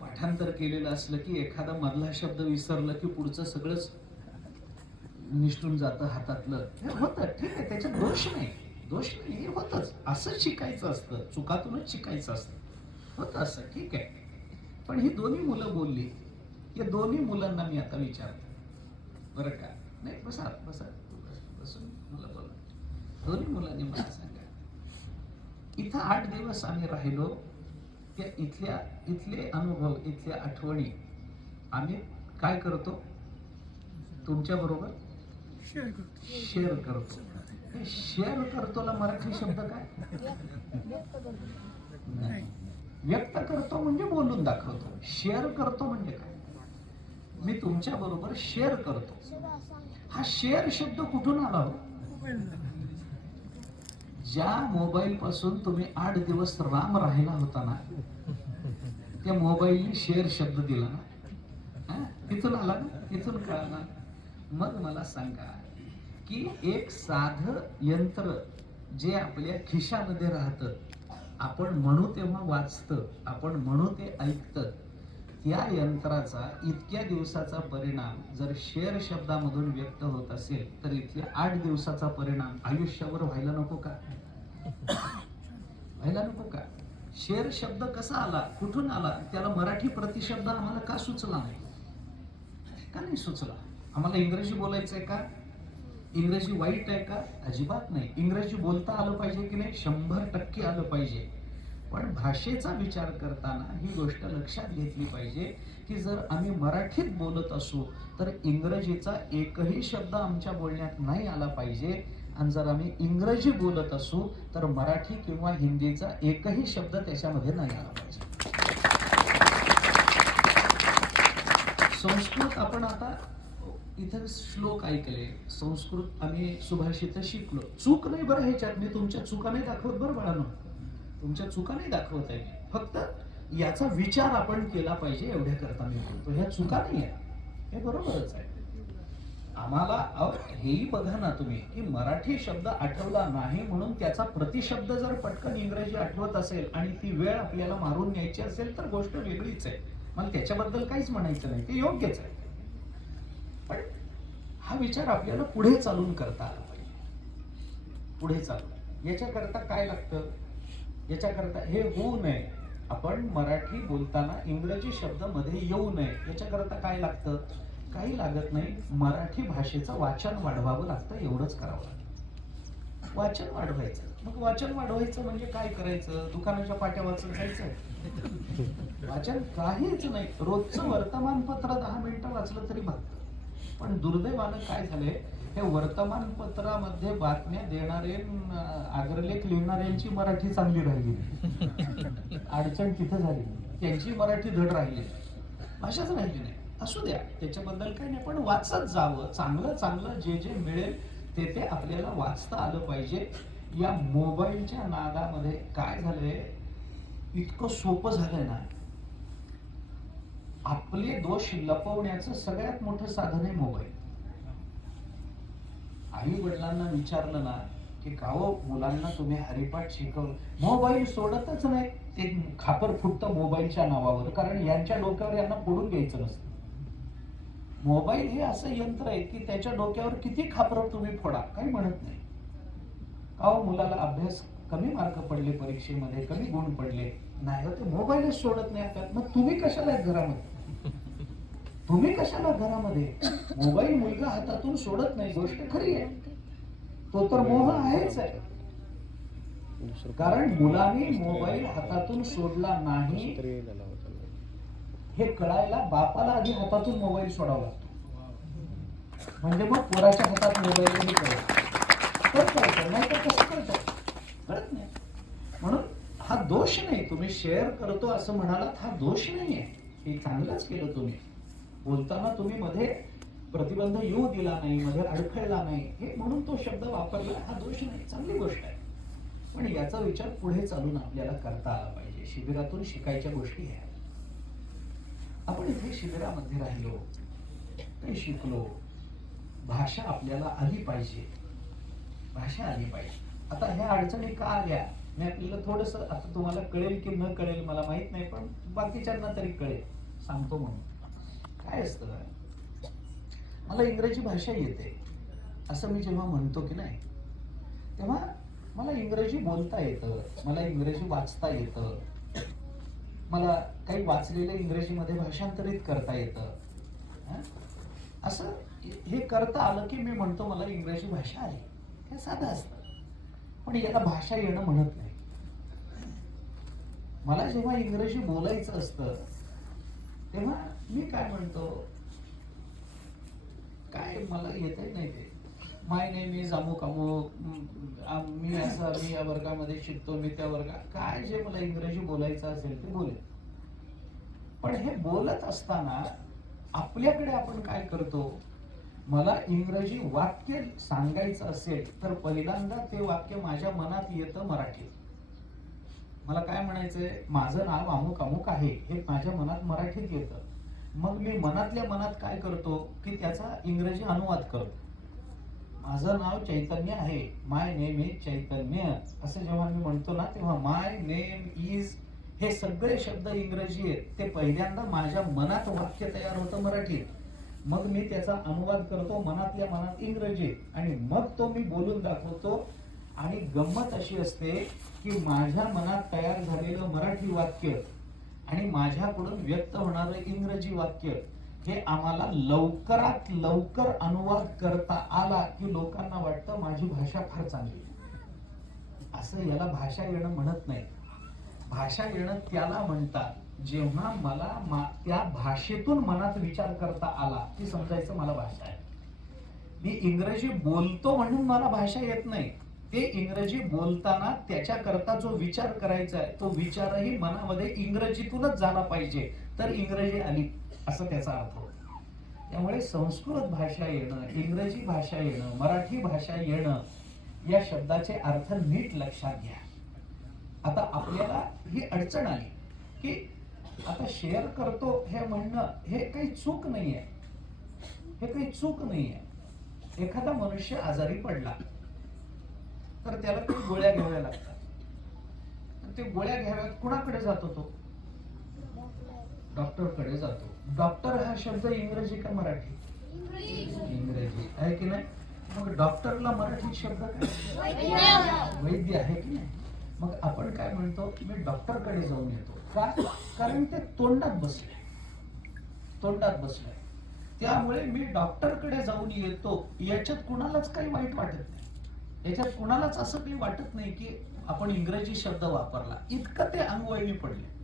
पाठांतर केलेलं असलं की एखादा मधला शब्द विसरलं की पुढचं सगळंच निष्ठून जातं हातातलं, हे होतं, ठीक आहे, त्याच्यात दोष नाही, दोष नाही, हे होतच, असंच शिकायचं असतं, चुकातूनच शिकायचं असतं, होतं असं, ठीक आहे. पण ही दोन्ही मुलं बोलली. या दोन्ही मुलांना मी आता विचारतो बरं का, नाही बसा बसा बसून मला बोला. दोन्ही मुलांनी मला सांगा, इथं 8 दिवस आम्ही राहिलो, त्या इथले अनुभव, इथल्या आठवणी आम्ही काय करतो तुमच्या बरोबर शेअर करतो. हे शेअर करतोला मराठी शब्द काय? व्यक्त करतो म्हणजे बोलून दाखवतो, शेअर करतो म्हणजे काय? मी तुमच्या बरोबर शेअर करतो. हा शेअर शब्द कुठून आला हो? ज्या मोबाईल पासून तुम्ही 8 दिवस राम राहिला होता ना, त्या मोबाईलने शेअर शब्द दिला ना, तिथून आला ना, इथून कळाला. मग मला सांगा की एक साधं यंत्र जे आपल्या खिशामध्ये राहतं, आपण म्हणू तेव्हा वाचतं, आपण म्हणू ते ऐकतं, त्या यंत्राचा इतक्या दिवसाचा परिणाम जर शेअर शब्दामधून व्यक्त होत असेल तर इथल्या 8 दिवसाचा परिणाम आयुष्यावर व्हायला नको का? व्हायला नको का? शेअर शब्द कसा आला, कुठून आला, त्याला मराठी प्रतिशब्द आम्हाला का सुचला नाही? का नाही सुचला? आम्हाला इंग्रजी बोलायचंय का? इंग्रजी वाईट आहे का? अजिबात नाही. इंग्रजी बोलता आलं पाहिजे की नाही? 100% आलं पाहिजे. पण भाषेचा विचार करताना ही गोष्ट लक्षात घेतली पाहिजे की जर आम्ही मराठीत बोलत असू तर इंग्रजीचा एकही शब्द आमच्या बोलण्यात नाही आला पाहिजे, आणि जर आम्ही इंग्रजी बोलत असू तर मराठी किंवा हिंदीचा एकही शब्द त्याच्यामध्ये नाही आला पाहिजे. संस्कृत आपण आता इथं श्लोक ऐकले, संस्कृत आम्ही सुभाषित शिकलो, चूक नाही बरं ह्याच्यात, मी तुमच्या चुका नाही दाखवत बरं बाळांनो, तुमच्या चुका नाही दाखवत आहे, फक्त याचा विचार आपण केला पाहिजे एवढ्या करता मी बोलतो. ह्या चुका नाही आहे, हे बरोबरच आहे. आम्हाला हेही बघा ना तुम्ही की मराठी शब्द आठवला नाही म्हणून त्याचा प्रतिशब्द जर पटकन इंग्रजी आठवत असेल आणि ती वेळ आपल्याला मारून न्यायची असेल तर गोष्ट वेगळीच आहे, मला त्याच्याबद्दल काहीच म्हणायचं नाही, ते योग्यच आहे. पण हा विचार आपल्याला पुढे चालून करता आला पाहिजे. पुढे चालून याच्याकरता काय लागतं? याच्याकरता हे होऊ नये, आपण मराठी बोलताना इंग्रजी शब्द मध्ये येऊ नये याच्याकरता काय लागतं? काही लागत नाही. मराठी भाषेचं वाचन वाढवावं लागतं, एवढंच करावं लागतं. वाचन वाढवायचं. मग वाचन वाढवायचं म्हणजे काय करायचं? दुकानाच्या पाट्या वाचत जायचं? वाचन काहीच नाही. रोजचं वर्तमानपत्र 10 मिनिटं वाचलं तरी भागतं. पण दुर्दैवानं काय झालंय, हे वर्तमानपत्रामध्ये बातम्या देणारे अग्रलेख लिहिणाऱ्यांची मराठी चांगली राहिली. अडचण तिथं झाली, त्यांची मराठी धड राहिली, भाषाच राहिली नाही. असू द्या, त्याच्याबद्दल काही नाही, पण वाचत जावं. चांगलं चांगलं जे जे मिळेल ते ते आपल्याला वाचता आलं पाहिजे. या मोबाईलच्या नादामध्ये काय झालंय, इतकं सोपं झालंय ना. आपले दोष लपवण्याचं सगळ्यात मोठं साधन आहे मोबाईल. आई वडिलांना विचारलं ना की गाव मुलांना तुम्ही हरिपाठ शिकव, मोबाईल सोडतच नाही. ते खापर फुटतं मोबाईलच्या नावावर, कारण यांच्या डोक्यावर यांना फोडून घ्यायचं नसतं. मोबाईल हे असं यंत्र आहे की त्याच्या डोक्यावर किती खापर तुम्ही फोडा, काही म्हणत नाही. गाव मुलाला अभ्यास कमी मार्क पडले, परीक्षेमध्ये कमी गुण पडले, नाही ते मोबाईलच सोडत नाही आता. मग तुम्ही कशाला आहेत घरामध्ये? तुम्ही कशाला घरामध्ये? मोबाईल मुलगा हातातून सोडत नाही, गोष्ट खरी आहे. तो तर मोह आहेच आहे. कारण मुलांनी मोबाईल हातातून सोडला नाही हे कळायला बापाला आधी हातातून मोबाईल सोडावा लागतो, म्हणजे मग पोराच्या हातात मोबाईल कळतं. नाही तर कसं कळतं? कळत नाही. म्हणून हा दोष नाही. तुम्ही शेअर करतो असं म्हणालात, हा दोष नाहीये. हे चांगलंच केलं तुम्ही. बोलताना तुम्ही मध्ये प्रतिबंध येऊ दिला नाही, मध्ये अडखळला नाही, हे म्हणून तो शब्द वापरला, हा दोष नाही, चांगली गोष्ट आहे. पण याचा विचार पुढे चालून आपल्याला करता आला पाहिजे. शिबिरातून शिकायच्या गोष्टी आहेत. आपण इथे शिबिरामध्ये राहिलो, काही शिकलो, भाषा आपल्याला आली पाहिजे. भाषा आली पाहिजे. आता ह्या अडचणी का आल्या, मी आपल्याला थोडस, आता तुम्हाला कळेल की न कळेल मला माहित नाही, पण बाकीच्यांना तरी कळेल सांगतो म्हणून. काय असतं, मला इंग्रजी भाषा येते असं मी जेव्हा म्हणतो की नाही, तेव्हा मला इंग्रजी बोलता येतं, मला इंग्रजी वाचता येतं, मला काही वाचलेलं इंग्रजीमध्ये भाषांतरित करता येतं. असं हे करता आलं की मी म्हणतो मला इंग्रजी भाषा आली. हे साधं असतं. पण याला भाषा येणं म्हणत नाही. मला जेव्हा इंग्रजी बोलायचं असतं तेव्हा मी काय म्हणतो, काय मला येतही नाही ते. माय नेम इज अमुक अमुक, मी असं, मी या वर्गामध्ये शिकतो, मी त्या वर्गात, काय जे मला इंग्रजी बोलायचं असेल ते बोलेल. पण हे बोलत असताना आपल्याकडे आपण काय करतो, मला इंग्रजी वाक्य सांगायचं असेल तर पहिल्यांदा ते वाक्य माझ्या मनात येतं मराठीत. मला काय म्हणायचंय, माझं नाव अमुक अमुक आहे, हे माझ्या मनात मराठीत येतं. मग मी मनातल्या मनात काय करतो की त्याचा इंग्रजी अनुवाद करतो. माझं नाव चैतन्य आहे, माय नेम इज चैतन्य, असं जेव्हा मी म्हणतो ना, तेव्हा माय नेम इज, हे सगळे शब्द इंग्रजी आहेत. ते पहिल्यांदा माझ्या मनात वाक्य तयार होतं मराठीत, मग मी त्याचा अनुवाद करतो मनातल्या मनात इंग्रजीत, आणि मग तो मी बोलून दाखवतो. आणि गंमत अशी असते की माझ्या मनात तयार झालेलं मराठी वाक्य आणि माझ्याकडून व्यक्त होणारं इंग्रजी वाक्य, हे आम्हाला लवकरात लवकर अनुवाद करता आला की लोकांना वाटतं माझी भाषा फार चांगली. असं याला भाषा येणं म्हणत नाही. भाषा येणं त्याला म्हणतात जेव्हा मला त्या भाषेतून मनात विचार करता आला की समजायचं मला भाषा आहे. मी इंग्रजी बोलतो म्हणून मला भाषा येत नाही. ते इंग्रजी बोलताना त्याच्याकरता जो विचार करायचा आहे तो विचारही मनामध्ये इंग्रजीतूनच झाला पाहिजे, तर इंग्रजी आली, असं त्याचा अर्थ होतो. त्यामुळे संस्कृत भाषा येणं, इंग्रजी भाषा येणं, मराठी भाषा येणं, या शब्दाचे अर्थ नीट लक्षात घ्या. आता आपल्याला ही अडचण आली की आता शेअर करतो हे म्हणणं, हे काही चूक नाहीये, हे काही चूक नाहीये. एखादा मनुष्य आजारी पडला तर त्याला काही गोळ्या घ्याव्या लागतात. ते गोळ्या घ्याव्यात, कुणाकडे जातो तो? डॉक्टरकडे जातो. डॉक्टर हा शब्द इंग्रजी का मराठी? इंग्रजी आहे की नाही? मग डॉक्टरला मराठी शब्द काय? वैद्य आहे की नाही? मग आपण काय म्हणतो, मी डॉक्टरकडे जाऊन येतो का? कारण ते तोंडात बसले, तोंडात बसले. त्यामुळे मी डॉक्टरकडे जाऊन येतो, याच्यात कुणालाच काही वाईट वाटत नाही. याच्यात कुणालाच असं काही वाटत नाही की आपण इंग्रजी शब्द वापरला, इतकं ते अंगवळणी पडले.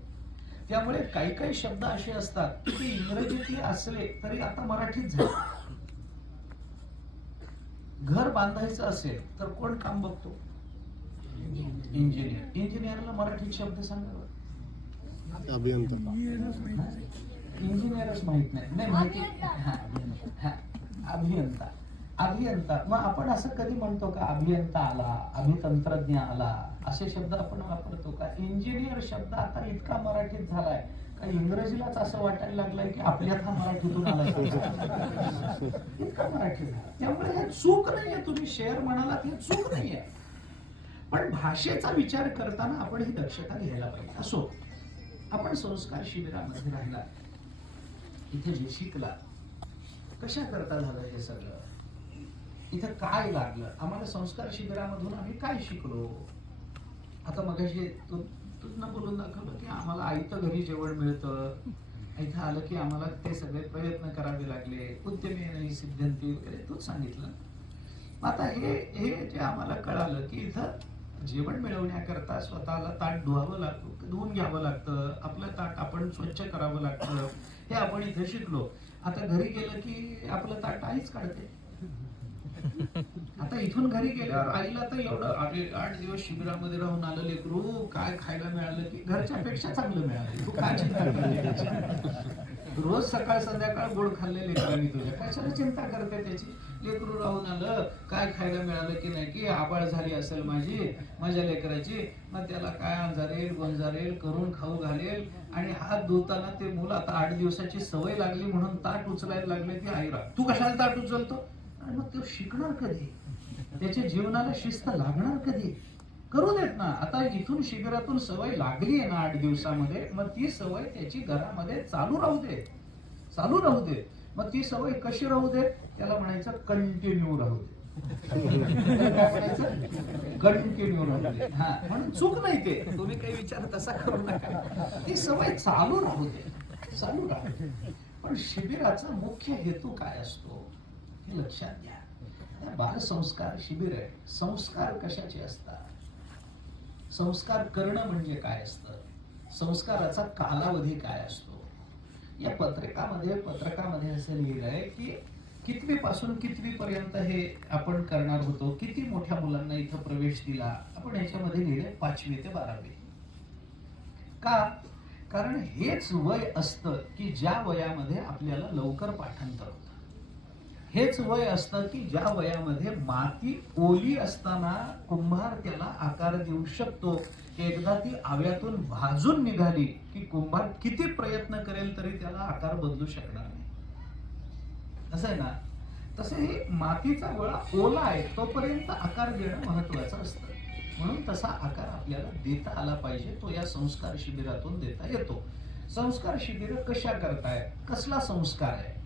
त्यामुळे काही काही शब्द असे असतात की ते इंग्रजीतले असले तरी आता मराठीत झाले. घर बांधायचं असेल तर कोण काम बघतो? इंजिनियर. इंजिनियरला मराठीत शब्द सांगा. अभियंता. इंजिनियरच माहित नाही. नाही माहिती. अभियंता. अभियंता. मग आपण असं कधी म्हणतो का अभियंता आला, अभितंत्रज्ञ आला, असे शब्द आपण वापरतो का? इंजिनियर शब्द आता इतका मराठीत झालाय का इंग्रजीलाच असं वाटायला लागलंय की आपल्यात हा मराठीतून आलाय. इतका मराठी झाला. त्यामुळे हे चूक नाहीये, तुम्ही शेअर म्हणालात, हे चूक नाहीये. पण भाषेचा विचार करताना आपण ही दक्षता घ्यायला पाहिजे. असो, आपण संस्कार शिबिरामध्ये राहिला, इथे जे शिकला, कशा करता झालं हे सगळं, इथं काय लागलं, आम्हाला संस्कार शिबिरामधून आम्ही काय शिकलो? आता मगाशी तुझं बोलून दाखवलं की आम्हाला आयतं घरी जेवण मिळतं, इथं आलं की आम्हाला ते सगळे प्रयत्न करावे लागले, उद्यमी नाही सिद्धांती वगैरे तूच सांगितलं. आता हे जे आम्हाला कळालं की इथं जेवण मिळवण्याकरता स्वतःला ताट धुवून घ्यावं लागतं, आपलं ताट आपण स्वच्छ करावं लागतं, हे आपण इथे शिकलो. आता घरी गेलं की आपलं ताट आईच काढते. आता इथून घरी गेल्यावर आईला तर एवढं, अरे 8 दिवस शिबिरामध्ये राहून आलं लेकरू, काय खायला मिळालं की घरच्या पेक्षा चांगलं मिळालं, तू काय चिंता करते? रोज सकाळ संध्याकाळ गोड खाल्ले लेकरांनी तुझ्या, कशाला चिंता करते त्याची? लेकरू राहून आलं, काय खायला मिळालं की नाही, की आबाळ झाली असेल माझ्या लेकराची, मग त्याला काय अंजारेल गोंजारेल करून खाऊ घालेल. आणि हात धुताना ते मुलं आता 8 दिवसाची सवय लागली म्हणून ताट उचलायला लागले की आईरा तू कशाला ताट उचलतो? आणि मग तो शिकणार कधी? त्याच्या जीवनाला शिस्त लागणार कधी? करू देत ना. आता इथून शिबिरातून सवय लागली आहे ना 8 दिवसामध्ये, मग ती सवय त्याची घरामध्ये चालू राहू दे. मग ती सवय कशी राहू दे? त्याला म्हणायचं कंटिन्यू राहू दे. कंटिन्यू राहू दे. हा, म्हणून चूक नाही ते, तुम्ही काही विचार तसा करू नका. ती सवय चालू राहू दे. पण शिबिराचा मुख्य हेतू काय असतो हे लक्षात घ्या. बालसंस्कार शिबिर आहे. संस्कार कशाचे असतात? संस्कार करणं म्हणजे काय असतं? संस्काराचा कालावधी काय असतो? या पत्रकामध्ये असं लिहिलंय की कितवी पासून कितवी पर्यंत हे आपण करणार होतो, किती मोठ्या मुलांना इथं प्रवेश दिला. आपण याच्यामध्ये लिहिलंय 5वी ते 12वी. का? कारण हेच वय असतं की ज्या वयामध्ये आपल्याला लवकर पाठांतर होतं. हेच वय असतं की ज्या वयामध्ये माती ओली असताना कुंभार त्याला आकार देऊ शकतो. एकदा ती आव्यातून भाजून निघाली की कुंभार किती प्रयत्न करेल तरी त्याला आकार बदलू शकणार नाही. असं आहे ना? तसे हे मातीचा गोळा ओला आहे तोपर्यंत आकार देणं महत्वाचं असतं. म्हणून तसा आकार आपल्याला देता आला पाहिजे. तो या संस्कार शिबिरातून देता येतो. संस्कार शिबिर कशा करताय? कसला संस्कार आहे?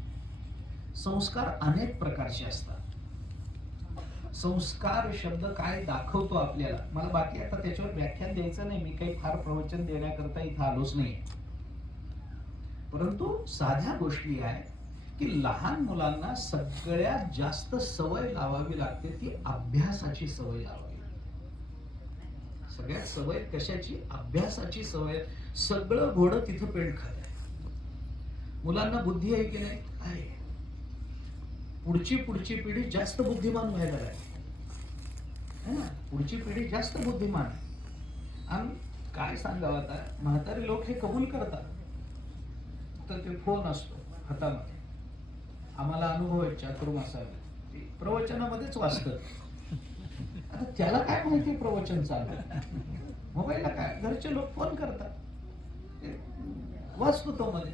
संस्कार अनेक प्रकारचे असतात. संस्कार शब्द काय दाखवतो आपल्याला, मला बाकी आता त्याच्यावर व्याख्यान द्यायचं नाही, मी काही फार प्रवचन देण्याकरता इथं आलोच नाही. परंतु साध्या गोष्टी आहे की लहान मुलांना सगळ्यात जास्त सवय लावावी लागते ती अभ्यासाची सवय लावावी. सगळ्यात सवय कशाची? अभ्यासाची सवय. सगळं घोडं तिथं पेंड खात आहे. मुलांना बुद्धी आहे की नाही? आहे. पुढची पिढी जास्त बुद्धिमान व्हायला लागली. पुढची पिढी जास्त बुद्धिमान आहे. आणि काय सांगावं आता, म्हातारे लोक हे कबूल करतात. तर ते फोन असतो हातामध्ये, आम्हाला अनुभव आहे चातुर्मासाचे, प्रवचनामध्येच वाचतं. आता त्याला काय माहिती प्रवचन चालू? मोबाईलला काय, घरचे लोक फोन करतात, वाचतो तो मध्ये.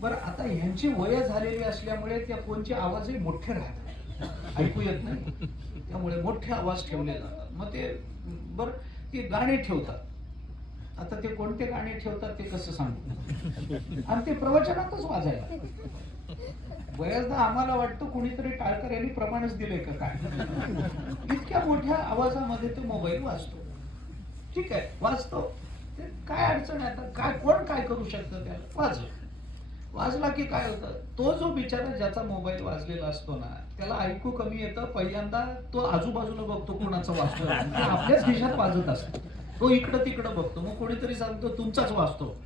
बरं, आता ह्यांची वय झालेली असल्यामुळे त्या फोनचे आवाजही मोठे राहतात, ऐकू येत नाही, त्यामुळे मोठे आवाज ठेवले जातात. मग ते बरं ते गाणे ठेवतात. आता ते कोणते गाणे ठेवतात ते कसं सांगू? आणि ते प्रवचनातच वाजायला. बऱ्याचदा आम्हाला वाटतं कुणीतरी टाळकर यांनी प्रमाणच दिलंय का काय, इतक्या मोठ्या आवाजामध्ये तो मोबाईल वाजतो. ठीक आहे वाजतो, ते काय अडचण आहे आता, काय कोण काय करू शकतं त्याला, वाजला की काय होतं, तो जो बिचारा ज्याचा मोबाईल वाजलेला असतो ना त्याला ऐकू कमी येतं, पहिल्यांदा तो आजूबाजूला बघतो कोणाचं वाजतोय, आपल्याच खिशात वाजत असतो, तो इकडं तिकडं बघतो, मग कोणीतरी सांगतो तुमचाच वाजतो,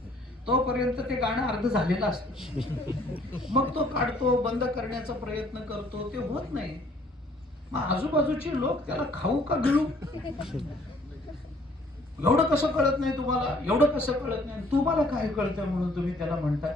तोपर्यंत ते गाणं अर्ध झालेलं असतं, मग तो काढतो, बंद करण्याचा प्रयत्न करतो, ते होत नाही, मग आजूबाजूचे लोक त्याला खाऊ का गिळू, एवढं कसं कळत नाही तुम्हाला, एवढं कसं कळत नाही, तुम्हाला काय कळतं म्हणून तुम्ही त्याला म्हणताय,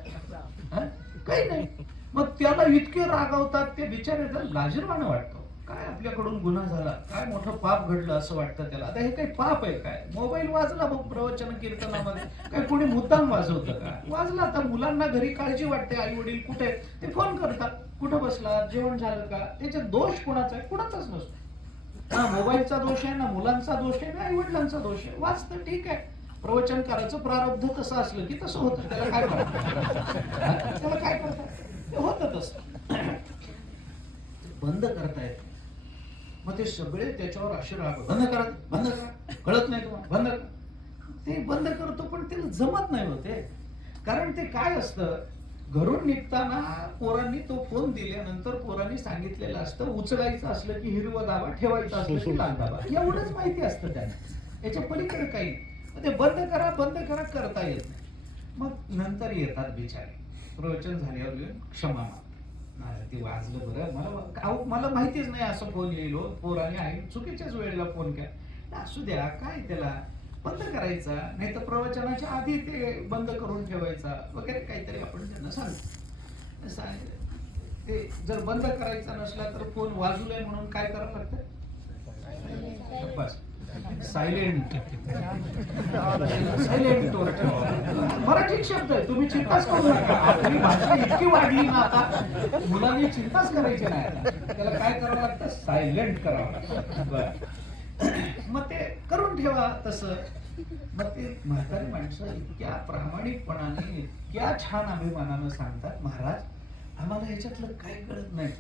काही नाही, मग त्याला इतके रागावतात ते बिचारे, त्याला लाजिरवाणं वाटतं, काय आपल्याकडून गुन्हा झाला, काय मोठं पाप घडलं असं वाटतं त्याला, आता हे काही पाप आहे काय, मोबाईल वाजला बघ प्रवचन कीर्तनामध्ये, काय कोणी मुद्दाम वाजवतं का, वाजला, आता मुलांना घरी काळजी वाटते, आई वडील कुठे ते फोन करतात, कुठं बसला, जेवण झालं का, त्याच्यात दोष कोणाचा आहे, कुणाचाच नसतो, ना मोबाईलचा दोष आहे, ना मुलांचा दोष आहे, ना आई वडिलांचा दोष आहे, वाचतं ठीक आहे, प्रवचनकाराचं प्रारब्ध तसं असलं की तसं होतं, त्याला काय करतात, त्याला काय करतात, होतं तसं, बंद करतायत, मग ते सगळे त्याच्यावर असे राग, बंद करा, बंद करा, कळत नाही तुम्हाला, बंद करा, ते बंद करतो पण त्याला जमत नाही होते, कारण ते काय असतं, घरून निघताना पोरांनी तो फोन दिल्यानंतर पोरांनी सांगितलेलं असतं, उचलायचं असलं की हिरवं दाबा, ठेवायचं असलं की लाल दाबा, एवढंच माहिती असतं त्यांना, याच्या पलीकडे काही, ते बंद करा करता येत नाही, मग नंतर येतात बिचारे, प्रवचन झाल्यावर क्षमा माग, ते वाजलं बरं, मला माहितीच नाही असं फोन येईल, पोराने आहे चुकीच्याच वेळेला फोन केला, असू द्या काय त्याला, बंद करायचा, नाही तर प्रवचनाच्या आधी ते बंद करून ठेवायचा वगैरे काहीतरी आपण त्यांना सांगतो, ते जर बंद करायचा नसला तर फोन वाजूलाय म्हणून काय करावं लागतं, सायलेंट, सायलेंट मराठी शब्द आहे, तुम्ही चिंताच करू नका, आपली भाषा इतकी वाढली ना आता, मुलांनी चिंताच करायची नाही, आता त्याला काय करावं लागतं, सायलेंट करावं लागतं, मग ते करून ठेवा तसं, मग ते म्हातारी माणसं इतक्या प्रामाणिकपणाने, इतक्या छान अभिमानानं सांगतात, महाराज आम्हाला ह्याच्यातलं काही कळत नाही,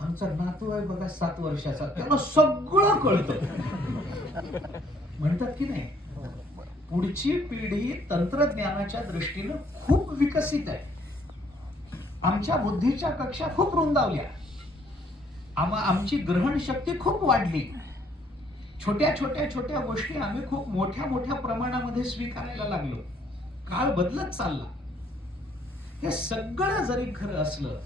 आमचा नातू आहे बघा 7 वर्षाचा, त्याला सगळं कळतं, म्हणतात की नाही, पुढची पिढी तंत्रज्ञानाच्या दृष्टीनं खूप विकसित आहे, आमच्या बुद्धीच्या कक्षा खूप रुंदावल्या, आमची ग्रहण शक्ती खूप वाढली, छोट्या छोट्या गोष्टी आम्ही खूप मोठ्या प्रमाणामध्ये स्वीकारायला लागलो, काळ बदलत चालला, हे सगळं जरी खरं असलं,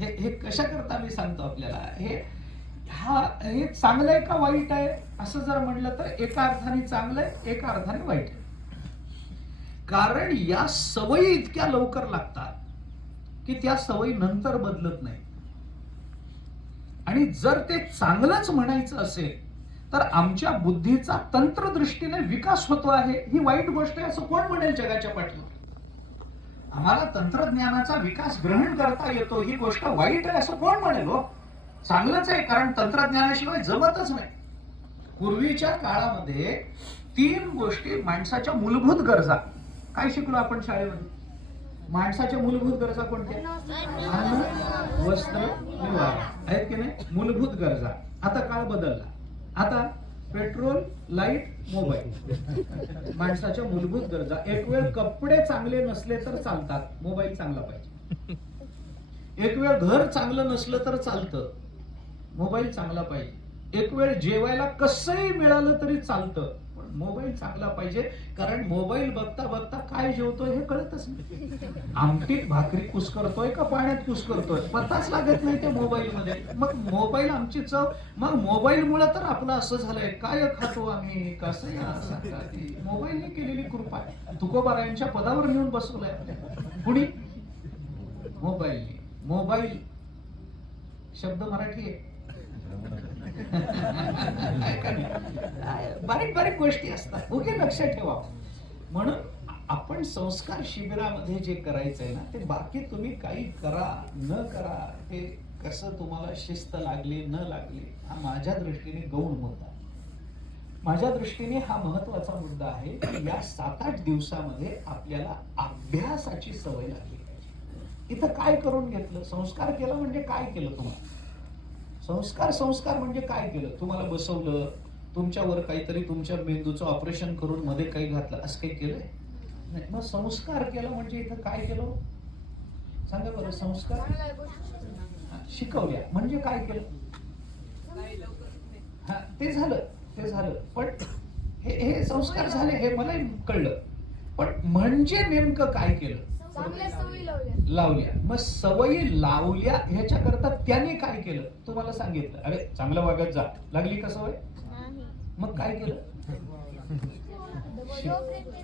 हे कशा करता मी सांगतो आपल्याला, हे चांगलं आहे का वाईट आहे असं जर म्हणलं तर एका अर्थाने चांगलं आहे, एका अर्थाने वाईट आहे, कारण या सवयी इतक्या लवकर लागतात की त्या सवयी नंतर बदलत नाही, आणि जर ते चांगलंच म्हणायचं असेल तर आमच्या बुद्धीचा तंत्रदृष्टीने विकास होतो आहे, ही वाईट गोष्ट आहे असं कोण म्हणेल जगाच्या पाठीवर, आम्हाला तंत्रज्ञानाचा विकास ग्रहण करता येतो, ही गोष्ट वाईट आहे असं कोण म्हणेल, हो चांगलंच आहे, कारण तंत्रज्ञानाशिवाय जमतच नाही, पूर्वीच्या काळामध्ये 3 गोष्टी माणसाच्या मूलभूत गरजा, काय शिकलो आपण शाळेमध्ये, माणसाच्या मूलभूत गरजा कोणत्या, अन्न वस्त्र निवारा आहेत की नाही, मूलभूत गरजा, आता काळ बदलला, आता पेट्रोल लाईट मोबाईल, माणसाच्या मूलभूत गरजा, एक वेळ कपडे चांगले नसले तर चालतात, मोबाईल चांगला पाहिजे, एक वेळ घर चांगलं नसलं तर चालतं, मोबाईल चांगला पाहिजे, एक वेळ जेवायला कसंही मिळालं तरी चालतं, पण मोबाईल चांगला पाहिजे, कारण मोबाईल बघता बघता काय जेवतोय हे कळतच नाही, आमटीत भाकरी कुस्करतोय का पाण्यात कुस्करतोय पत्ताच लागत नाही त्या मोबाईल मध्ये, मग मोबाईल आमची चव, मग मोबाईल मुळे तर आपलं असं झालंय, काय खातो आम्ही, कसं मोबाईलने केलेली कृपा, तुकोबारायांच्या पदावर नेऊन बसवलंय आपल्या, कुणी, मोबाईलने, मोबाईल शब्द मराठी आहे, बारीक गोष्टी असतात, ओके लक्षात ठेवा, म्हणून आपण संस्कार शिबिरामध्ये जे करायचंय ना, ते बाकी तुम्ही काही करा न करा, ते कसं तुम्हाला शिस्त लागली न लागली हा माझ्या दृष्टीने गौण मुद्दा, माझ्या दृष्टीने हा महत्वाचा मुद्दा आहे की या 7-8 दिवसामध्ये आपल्याला अभ्यासाची सवय लागली पाहिजे, इथं काय करून घेतलं, संस्कार केला म्हणजे काय केलं तुम्हाला, संस्कार म्हणजे काय केलं, तुम्हाला बसवलं, तुमच्यावर काहीतरी तुमच्या मेंदूचं ऑपरेशन करून मध्ये काही घातलं, असं काही केलंय नाही. मग संस्कार केला म्हणजे इथं काय केलं सांगा बरं? संस्कार शिकवल्या म्हणजे काय केलं? हा, ते झालं पण हे संस्कार झाले हे मलाही कळलं, पण म्हणजे नेमकं काय केलं? लावल्या. मग सवयी लावल्या ह्याच्याकरता त्याने काय केलं तुम्हाला सांगितलं, अरे चांगलं वागत जा, लागली का सवय? मग काय केलं?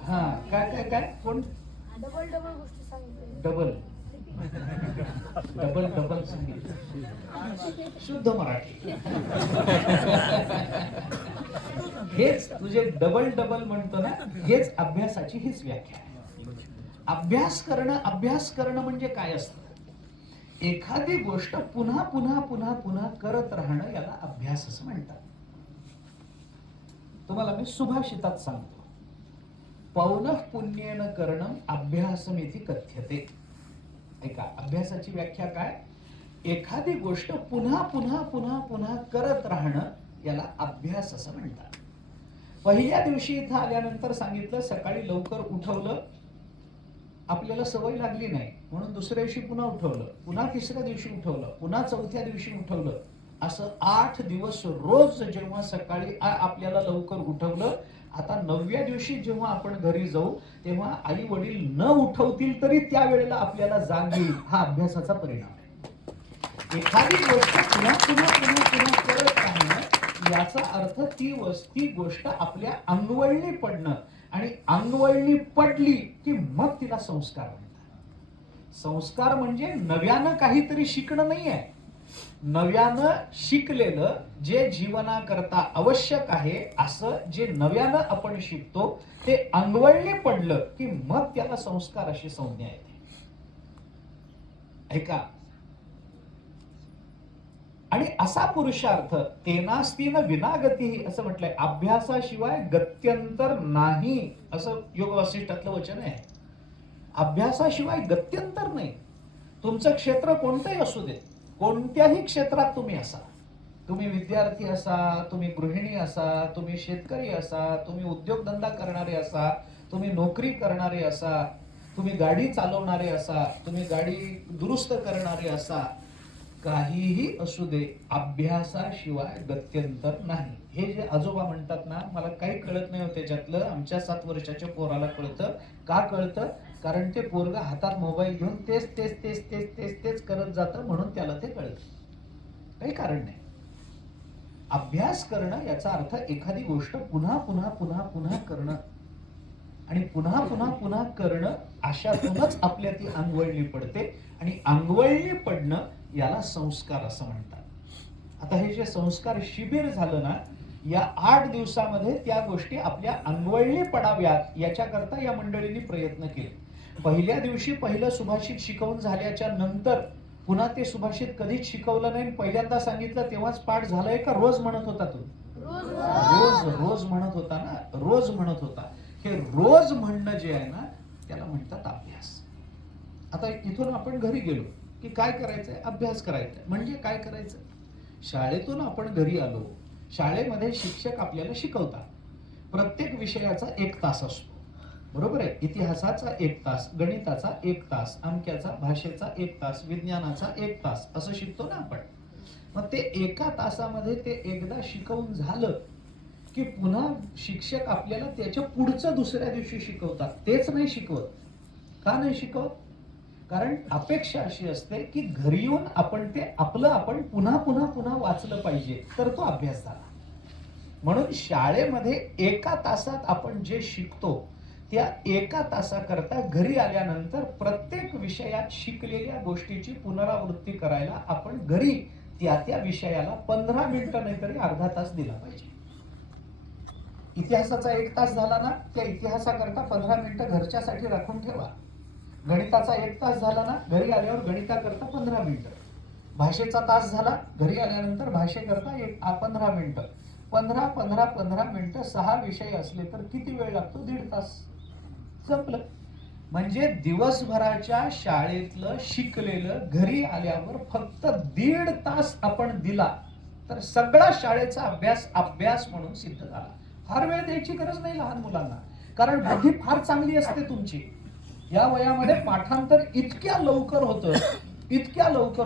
हा, काय काय काय कोण? डबल डबल डबल सांगितलं, शुद्ध मराठी. हेच तुझे डबल डबल म्हणतो ना, हेच अभ्यासाची हीच व्याख्या आहे. अभ्यास करणं म्हणजे काय असतं? एखादी गोष्ट पुन्हा पुन्हा पुन्हा पुन्हा करत राहणं याला अभ्यास असं म्हणतात. तुम्हाला मी सुभाषितात सांगतो, पौनः पुण्येन करणं अभ्यासमिति कथ्यते. ऐका, अभ्यासाची व्याख्या काय? एखादी गोष्ट पुन्हा पुन्हा पुन्हा पुन्हा करत राहणं याला अभ्यास असं म्हणतात. पहिल्या दिवशी इथं आल्यानंतर सांगितलं, सकाळी लवकर उठवलं, आपल्याला सवय लागली नाही म्हणून दुसऱ्या दिवशी पुन्हा उठवलं, पुन्हा तिसऱ्या दिवशी उठवलं, पुन्हा चौथ्या दिवशी उठवलं, असं 8 दिवस रोज जेव्हा सकाळी आपल्याला लवकर उठवलं. आता 9व्या दिवशी जेव्हा आपण घरी जाऊ तेव्हा आई वडील न उठवतील तरी त्यावेळेला आपल्याला जाग येईल. हा अभ्यासाचा परिणाम आहे. एखादी गोष्ट पुन्हा पुन्हा पुन्हा पुन्हा करत राहणं याचा अर्थ ती गोष्ट आपल्या अंगवळणी पडणं, आणि अंगवळणी पडली की मग तिला संस्कार म्हणतात. संस्कार म्हणजे नव्यानं काहीतरी शिकणं नाही आहे. नव्यानं शिकलेलं जे जीवनाकरता आवश्यक आहे असं जे नव्यानं आपण शिकतो ते अंगवळणी पडलं की मग त्याला संस्कार अशी संज्ञा येते. ऐका, आणि असा पुरुषार्थ तेनास्तीन विनागती असं म्हटलंय. अभ्यासाशिवाय गत्यंतर नाही असं योग वासिष्ठातलं वचन आहे. अभ्यासाशिवाय गत्यंतर नाही. तुमचं क्षेत्र कोणतंही असू दे, कोणत्याही क्षेत्रात तुम्ही असा, तुम्ही विद्यार्थी असा, तुम्ही गृहिणी असा, तुम्ही शेतकरी असा, तुम्ही उद्योगधंदा करणारे असा, तुम्ही नोकरी करणारे असा, तुम्ही गाडी चालवणारे असा, तुम्ही गाडी दुरुस्त करणारे असा, काहीही असू दे, अभ्यासाशिवाय गत्यंतर नाही. हे जे आजोबा म्हणतात ना, मला काही कळत नाही त्याच्यातलं, आमच्या 7 वर्षाच्या पोराला कळतं. का कळतं? कारण ते पोरगा हातात मोबाईल घेऊन तेच तेच तेच तेच तेच तेच करत जातं म्हणून त्याला ते कळतं. काही कारण नाही. अभ्यास करणं याचा अर्थ एखादी गोष्ट पुन्हा पुन्हा पुन्हा पुन्हा करणं, आणि पुन्हा पुन्हा पुन्हा करणं अशातूनच आपल्या ती अंगवळणी पडते, आणि अंगवळणी पडणं याला संस्कार असं म्हणतात. आता हे जे संस्कार शिबिर झालं ना, या 8 दिवसामध्ये त्या गोष्टी आपल्या अंगवळणी पडाव्यात याच्याकरता या मंडळींनी प्रयत्न केले. पहिल्या दिवशी पहिलं सुभाषित शिकवून झाल्याच्या नंतर पुन्हा ते सुभाषित कधीच शिकवलं नाही. पहिल्यांदा सांगितलं तेव्हाच पाठ झालंय का रोज म्हणत होता तू? रोज रोज म्हणत होता ना, रोज म्हणत होता. हे रोज म्हणणं जे आहे ना त्याला म्हणतात अभ्यास. आता इथून आपण घरी गेलो की काय करायचंय? अभ्यास करायचा. म्हणजे काय करायचं? शाळेतून आपण घरी आलो, शाळेमध्ये शिक्षक आपल्याला शिकवतात. प्रत्येक विषयाचा 1 तास असतो, बरोबर आहे? इतिहासाचा 1 तास, गणिताचा 1 तास, अंक्याचा भाषेचा 1 तास, विज्ञानाचा 1 तास असं शिकतो ना आपण. मग ते 1 तासामध्ये ते एकदा शिकवून झालं की पुन्हा शिक्षक आपल्याला त्याच्या पुढचं दुसऱ्या दिवशी शिकवतात. तेच नाही शिकवत. का नाही शिकवत? कारण अपेक्षा अशी असते की घरी येऊन आपण ते आपण पुन्हा पुन्हा पुन्हा वाचलं पाहिजे, तर तो अभ्यास झाला. म्हणून शाळेमध्ये 1 तासात आपण जे शिकतो त्या 1 तासाकरता घरी आल्यानंतर प्रत्येक विषयात शिकलेल्या गोष्टीची पुनरावृत्ती करायला आपण घरी त्या विषयाला 15 मिनिटं नाही तरी अर्धा तास दिला पाहिजे. इतिहासाचा 1 तास झाला ना, त्या इतिहासाकरता 15 मिनिटं घरच्यासाठी राखून ठेवा. गणिताचा 1 तास झाला ना, घरी आल्यावर गणिताकरता 15 मिनिटं. भाषेचा तास झाला, घरी आल्यानंतर भाषेकरता 15 मिनिटं. 15 मिनिटं 6 विषय असले तर किती वेळ लागतो? 1.5 तास. संपलं. म्हणजे दिवसभराच्या शाळेतलं शिकलेलं घरी आल्यावर फक्त 1.5 तास आपण दिला तर सगळा शाळेचा अभ्यास अभ्यास म्हणून सिद्ध झाला. फार वेळ द्यायची गरज नाही लहान मुलांना, कारण बुद्धी फार चांगली असते तुमची. या वयामध्ये पाठांतर इतक्या लवकर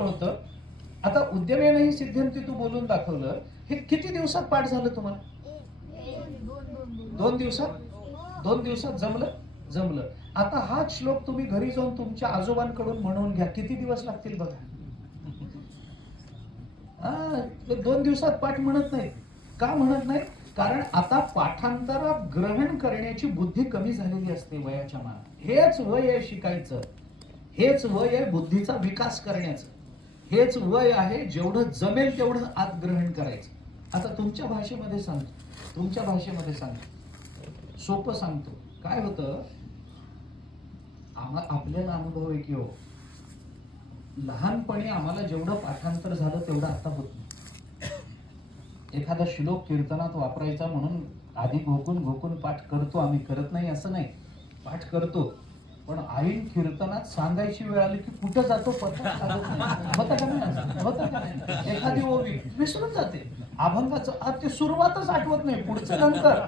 होतं. आता उद्यमेनहि सिद्ध्यन्ति तू बोलून दाखवलं, हे किती दिवसात पाठ झालं तुम्हाला? 2 दिवसात? 2 दिवसात जमलं. आता हा श्लोक तुम्ही घरी जाऊन तुमच्या आजोबांकडून म्हणून घ्या, किती दिवस लागतील बघा. 2 दिवसात पाठ म्हणत नाही. का म्हणत नाही? कारण आता पाठांतर ग्रहण करण्याची बुद्धी कमी झालेली असते वयाच्या मानाने. हेच वय आहे शिकायचं, हेच वय आहे बुद्धीचा विकास करण्याचं, हेच वय आहे जेवढं जमेल तेवढं आत ग्रहण करायचं. आता तुमच्या भाषेमध्ये सांगतो, सोपं सांगतो. काय होतं, आपल्याला अनुभव आहे की हो, लहानपणी आम्हाला जेवढं पाठांतर झालं तेवढं आता होत नाही. एखादा श्लोक कीर्तनात वापरायचा म्हणून आधी घोकून पाठ करतो आम्ही, करत नाही असं नाही, पाठ करतो. पण ऐन कीर्तनात सांगायची वेळ आली की कुठं जातो पता होतं का नाही? एखादी ओवी विसरून जाते. अभंगाचं ते सुरुवातच आठवत नाही, पुढचं नंतर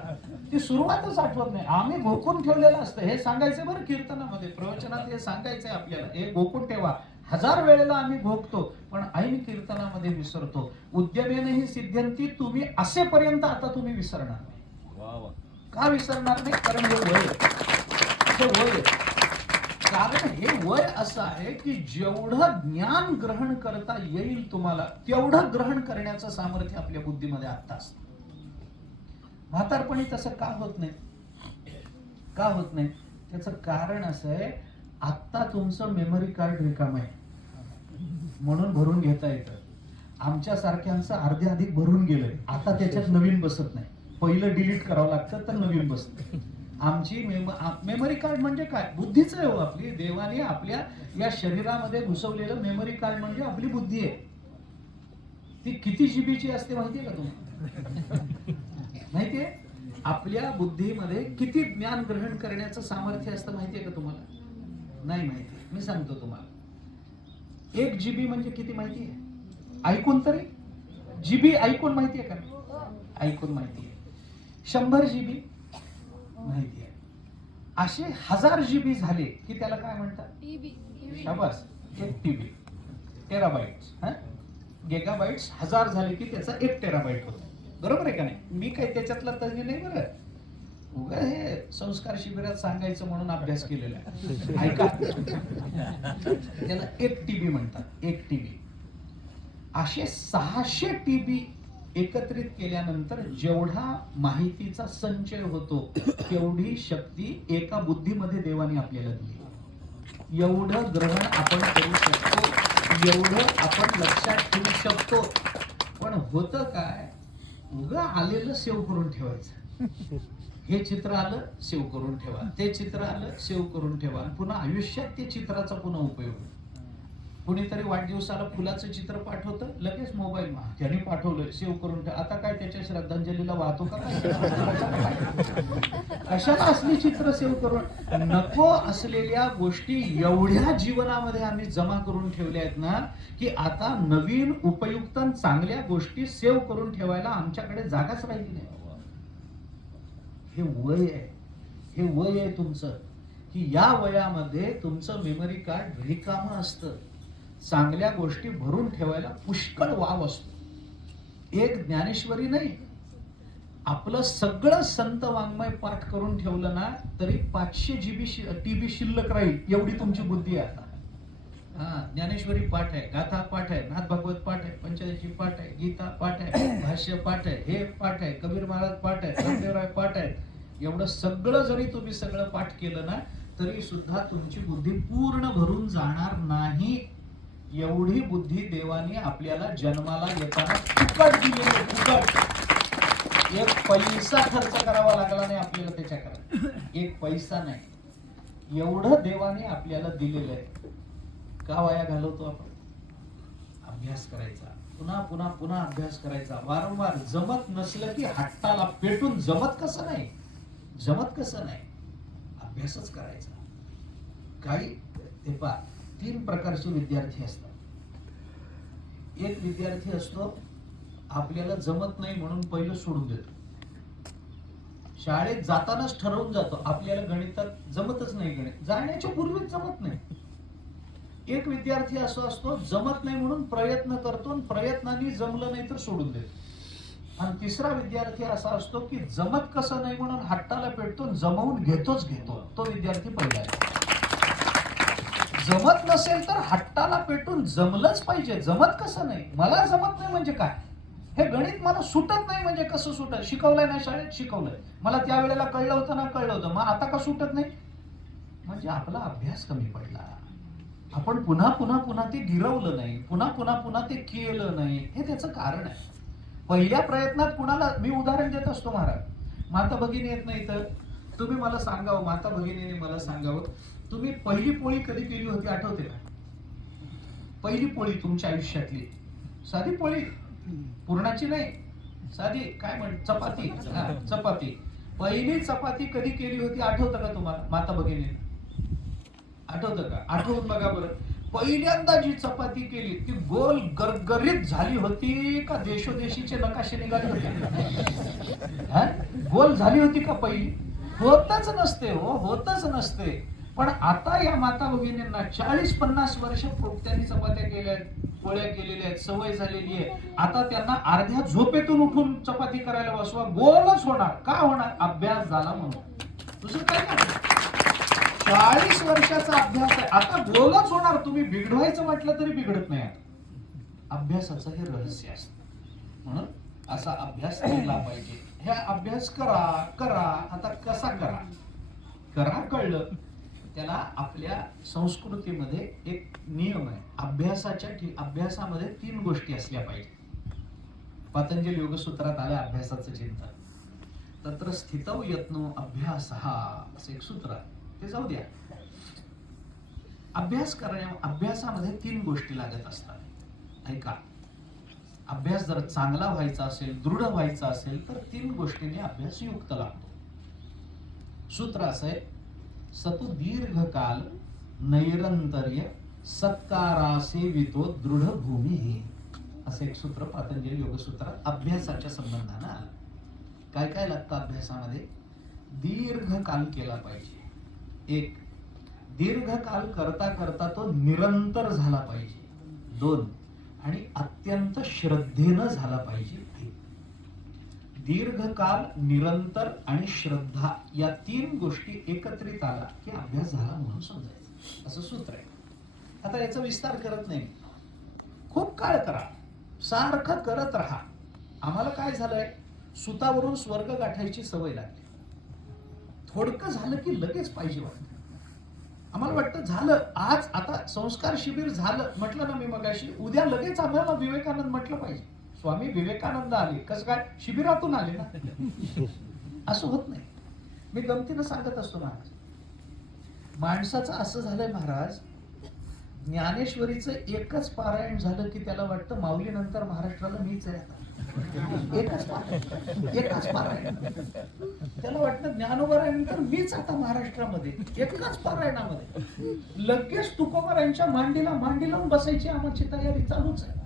ती सुरुवातच आठवत नाही. आम्ही घोकून ठेवलेलं असतं, हे सांगायचं बरं कीर्तनामध्ये, प्रवचनात हे सांगायचंय आपल्याला, हे घोकून ठेवा. 1000 वेळेला आम्ही भोगतो, पण ऐन कीर्तनामध्ये विसरतो. उद्यमेनहि सिद्ध्यन्ति तुम्ही असेपर्यंत आता तुम्ही विसरणार नाही. का विसरणार नाही? कारण हे वय आहे. कारण हे वय असं आहे की जेवढं ज्ञान ग्रहण करता येईल तुम्हाला, तेवढं ग्रहण करण्याचं सामर्थ्य आपल्या बुद्धीमध्ये आता असतं. म्हातारपणी तसं का होत नाही? त्याचं कारण असं आहे, आता तुमचं मेमरी कार्ड रिकाम आहे म्हणून भरून घेता येतं. आमच्या सारख्यांचं अर्धे अधिक भरून गेलंय, आता त्याच्यात नवीन बसत नाही. पहिलं डिलीट करावं लागतं तर नवीन बसतं. आमची मेमरी कार्ड म्हणजे काय? बुद्धीच आहे हो आपली. देवाने आपल्या या शरीरामध्ये घुसवलेलं मेमरी कार्ड म्हणजे आपली बुद्धी आहे. ती किती जीबीची असते माहितीये का तुम्हाला? माहितीये? आपल्या बुद्धीमध्ये किती ज्ञान ग्रहण करण्याचं सामर्थ्य असतं माहितीये का तुम्हाला? नाही माहिती. मी सांगतो तुम्हाला. 1 GB म्हणजे किती माहितीये? ऐकून तरी? जीबी ऐकून माहितीये का? ऐकून माहितीये. 100 GB माहितीये. असे 1000 GB झाले की त्याला काय म्हणतात? शाबास, 1 TB, टेराबाइट्स. गिगाबाइट्स 1000 झाले की त्याचा 1 टेराबाइट होतो. बरोबर आहे का नाही? मी काही त्याच्यातला तज्ञ नाही बरं. उगा हे संस्कार शिबिरात सांगायचं म्हणून अभ्यास केलेला आहे. ऐका, त्याला 1 TB म्हणतात. 1 TB. असे 600 TB एकत्रित केल्यानंतर जेवढा माहितीचा संचय होतो, तेवढी शक्ती एका बुद्धीमध्ये देवाने आपल्याला दिली. एवढं ग्रहण आपण करू शकतो, एवढं आपण लक्षात ठेवू शकतो. पण होतं काय, उगा आलेलं सेव्ह करून ठेवायचं. हे चित्र आलं, सेव्ह करून ठेवा, ते चित्र आलं, सेव्ह करून ठेवा. पुन्हा आयुष्यात ते चित्राचा पुन्हा उपयोग. कुणीतरी वाढदिवसाला फुलाचं चित्र पाठवतं, लगेच मोबाईल त्यांनी पाठवलं, सेव्ह करून ठेवा. आता काय त्याच्या श्रद्धांजलीला वाहतो का? कशाला असली चित्र सेव्ह करून? नको असलेल्या गोष्टी एवढ्या जीवनामध्ये आम्ही जमा करून ठेवल्या आहेत ना, की आता नवीन उपयुक्त चांगल्या गोष्टी सेव्ह करून ठेवायला आमच्याकडे जागाच राहिली नाही. हे वय आहे तुमचं, की या वयामध्ये तुमचं मेमरी कार्ड रिकामं असतं. चांगल्या गोष्टी भरून ठेवायला पुष्कळ वाव असतो. एक ज्ञानेश्वरी नाही, आपलं सगळं संत वाङ्मय पाठ करून ठेवलं ना तरी 500 TB शिल्लक राहील, एवढी तुमची बुद्धी आहे आता. ज्ञानेश्वरी पाठ आहे, गाथा पाठ आहे, नाथ भागवत पाठ आहे, पंचदशी पाठ आहे, गीता पाठ आहे, भाष्य पाठ आहे, हे पाठ आहे, कबीर महाराज पाठ आहे, रामदेवराय पाठ आहे. एवढं सगळं जरी तुम्ही सगळं पाठ केलं ना तरी सुद्धा तुमची बुद्धी पूर्ण भरून जाणार नाही. एवढी बुद्धी देवाने आपल्याला जन्माला येताना फुकट दिलेली. फुकट. 1 पैसा खर्च करावा लागला नाही आपल्याला त्याच्याकडे. 1 पैसा नाही. एवढं देवाने आपल्याला दिलेलं आहे. का वाया घालवतो आपण? अभ्यास करायचा, पुन्हा पुन्हा पुन्हा अभ्यास करायचा, वारंवार. जमत नसलं की हट्टाला पेटून, जमत कसं नाही, अभ्यासच करायचा. काही ते पहा, 3 प्रकारचे विद्यार्थी असतात. एक विद्यार्थी असतो आपल्याला जमत नाही म्हणून पहिलं सोडून देतो. शाळेत जातानाच ठरवून जातो आपल्याला गणितात जमतच नाही, गणित जाण्याच्या पूर्वीच जमत नाही. एक विद्यार्थी असो असतो जमत नाही म्हणून प्रयत्न करतो आणि प्रयत्नाने जमलं नाही तर सोडून देतो. आणि तिसरा विद्यार्थी असा असतो की जमत कसं नाही म्हणून हट्टाला पेटतो, जमवून घेतोच घेतो. तो विद्यार्थी पहिला आहे. जमत नसेल तर हट्टाला पेटून जमलंच पाहिजे. जमत कसं नाही, मला जमत नाही म्हणजे काय, हे गणित मला सुटत नाही म्हणजे कसं सुटत, शिकवलंय ना शाळेत, शिकवलंय मला त्यावेळेला, कळलं होतं ना, कळलं होतं, मग आता का सुटत नाही, म्हणजे आपला अभ्यास कमी पडला. आपण पुन्हा पुन्हा पुन्हा ते गिरवलं नाही, पुन्हा पुन्हा पुन्हा ते केलं नाही, हे त्याचं कारण आहे. पहिल्या प्रयत्नात कुणाला मी उदाहरण देत असतो महाराज, माता भगिनी येत नाही तर तुम्ही मला सांगावं, माता भगिनीने मला सांगावं, तुम्ही पहिली पोळी कधी केली होती आठवते का? पहिली पोळी तुमच्या आयुष्यातली साधी पोळी, पुरणाची नाही, साधी काय म्हण, चपाती. चपाती, पहिली चपाती कधी केली होती आठवतं का तुम्हाला माता भगिनीने? आठवतं का? आठवून बघा बरं. पहिल्यांदा जी चपाती केली ती गोल गरगरीत झाली होती का देशोदेशीचे नकाशे निघाले होते? गोल झाली होती का पहिली? होतच नसते हो, होतच नसते. पण आता या माता भगिनींना 40-50 वर्ष पोपट्यांनी चपात्या केल्या, पोळ्या केलेल्या आहेत, सवय झालेली आहे. आता त्यांना अर्ध्या झोपेतून उठून चपाती करायला बसवा, गोलच होणार. का होणार? अभ्यास झाला म्हणून, दुसरं काय नाही. 40 वर्षाचा अभ्यास आहे, आता गोलच होणार. तुम्ही बिघडवायचं म्हटलं तरी बिघडत नाही. अभ्यासाचं हे रहस्य असतं. म्हणून असा अभ्यास केला पाहिजे. हे अभ्यास करा करा. आता कसा करा? करा कळलं त्याला. आपल्या संस्कृतीमध्ये एक नियम आहे, अभ्यासामध्ये 3 गोष्टी असल्या पाहिजे. पतंजली योगसूत्रात आलं अभ्यासाचं चिंतन. तत्र स्थितौ यत्नो अभ्यासः असं एक सूत्र आहे, ते जाऊ द्या. अभ्यासामध्ये 3 गोष्टी लागत असतात. ऐका, अभ्यास जर चांगला व्हायचा असेल, दृढ व्हायचा असेल तर 3 गोष्टींनी अभ्यास युक्त लागतो. सूत्र असं आहे, सतु दीर्घकाल नैरंतर्य सत्कारासेवितो दृढ भूमी, असं एक सूत्र पतंजली योगसूत्रात अभ्यासाच्या संबंधानं आलं. काय काय लागतं अभ्यासामध्ये? दीर्घकाल केला पाहिजे. एक, दीर्घकाल करता करता तो निरंतर झाला पाहिजे. 2, आणि अत्यंत श्रद्धेनं झाला पाहिजे. दीर्घकाल, निरंतर आणि श्रद्धा या 3 गोष्टी एकत्रित आला की अभ्यास झाला म्हणून समजायचं, असं सूत्र आहे. आता याचा विस्तार करत नाही. खूप काळ करा, सारखं करत राहा. आम्हाला काय झालंय, सुतावरून स्वर्ग गाठायची सवय लागली. थोडकं झालं की लगेच पाहिजे वाटतं. आम्हाला वाटतं झालं आज, आता संस्कार शिबिर झालं म्हटलं ना मी मगाशी, उद्या लगेच आम्हाला विवेकानंद म्हटलं पाहिजे. स्वामी विवेकानंद आले, कसं काय? शिबिरातून आले ना. असं होत नाही. मी गमतीनं सांगत असतो महाराज, माणसाचं असं झालंय महाराज, ज्ञानेश्वरीचं एकच पारायण झालं की त्याला वाटतं माऊली नंतर महाराष्ट्राला मीच आहे आता. एकच पारायण. त्याला वाटतं ज्ञानोबारायनंतर मीच आता महाराष्ट्रामध्ये, एकच पारायणामध्ये. लगेच तुकोबारायांच्या मांडी लावून बसायची आमची तयारी चालूच आहे.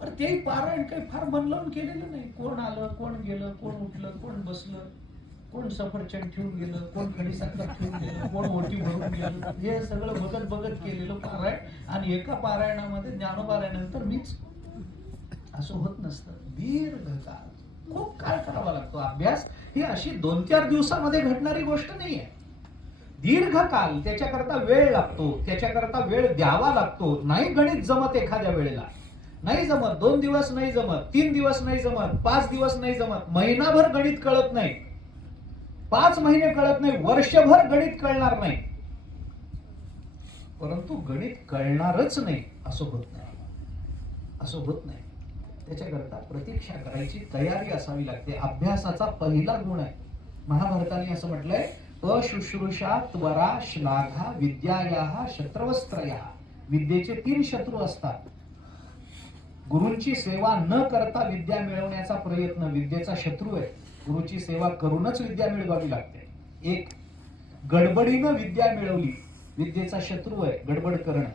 पण ते पारायण काही फार मन लावून केलेलं नाही. कोण आलं, कोण गेलं, कोण उठलं, कोण बसलं, कोण सफरचंद ठेवून गेलं, कोण खडीसाखर ठेवून गेलं, कोण ओटी भरून गेलं, हे सगळं बघत बघत केलेलं पारायण. आणि एका पारायणामध्ये ज्ञानोबारायनंतर मीच, असं होत नसतं. दीर्घकाल, खूप काळ करावा लागतो. अभ्यास ही अशी 2-4 दिवसामध्ये घडणारी गोष्ट नाहीये. दीर्घकाल, त्याच्याकरता वेळ लागतो, त्याच्याकरता वेळ द्यावा लागतो. नाही गणित जमत एखाद्या वेळेला, नाही जमत, 2 दिवस नाही जमत, 3 दिवस नाही जमत, 5 दिवस नाही जमत, महिनाभर गणित कळत नाही, 5 महिने कळत नाही, वर्षभर गणित कळणार नाही. परंतु गणित कळणारच नाही असं होत नाही, असं होत नाही. त्याच्याकरता प्रतीक्षा करायची तयारी असावी लागते. अभ्यासाचा पहिला गुण आहे. महाभारताने असं म्हटलंय, अशुश्रूषा त्वरा श्लाघा विद्यायाः शत्रवस्त्रयः. विद्येचे 3 शत्रू असतात. गुरूंची सेवा न करता विद्या मिळवण्याचा प्रयत्न विद्येचा शत्रू आहे. गुरुची सेवा करूनच विद्या मिळवावी लागते. 1, गडबडीनं विद्या मिळवली, विद्येचा शत्रू आहे गडबड करणं.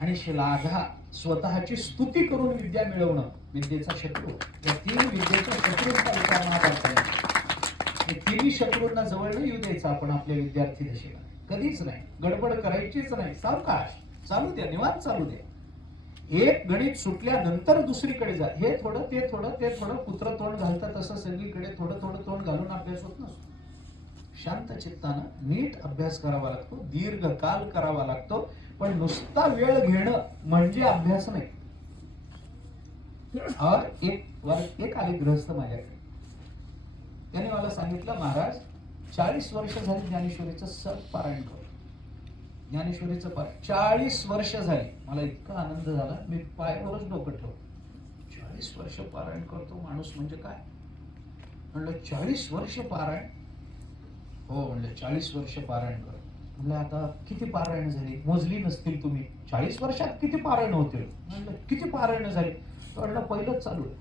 आणि श्लाघा, स्वतःची स्तुती करून विद्या मिळवणं, विद्येचा शत्रू. या 3 विद्येच्या शत्रूंचा विचार महाराज. हे 3 शत्रूंना जवळ नाही येऊ द्यायचं आपण आपल्या विद्यार्थी दशेला, कधीच नाही. गडबड करायचीच नाही, सावकाश चालू द्या, निवांत चालू द्या. एक गणित सुटल्यानंतर दुसरीकडे जा. हे थोडं ते थोडं ते थोडं, कुत्र तोंड घालतं तसं सगळीकडे थोडं थोडं तोंड घालून अभ्यास होत नसतो. शांत चित्तानं नीट अभ्यास करावा लागतो, दीर्घकाल करावा लागतो. पण नुसता वेळ घेणं म्हणजे अभ्यास नाही. और एक आले गृहस्थ माझ्याकडे, त्याने मला सांगितलं, महाराज 40 वर्ष झाली ज्ञानेश्वरीचं सब पारायण करतो. ज्ञानेश्वरीचं पारायण 40 वर्ष झाली. मला इतका आनंद झाला, मी पायावरच डोकं ठेवलं. 40 वर्ष पारायण करतो माणूस म्हणजे काय? म्हणलं 40 वर्ष पारायण? हो म्हणलं 40 वर्ष पारायण करतो. म्हणलं आता किती पारायण झाली? मोजली नसतील तुम्ही. 40 वर्षात किती पारायण होतील? म्हणलं किती पारायण झाली? म्हणलं पहिलंच चालू आहे.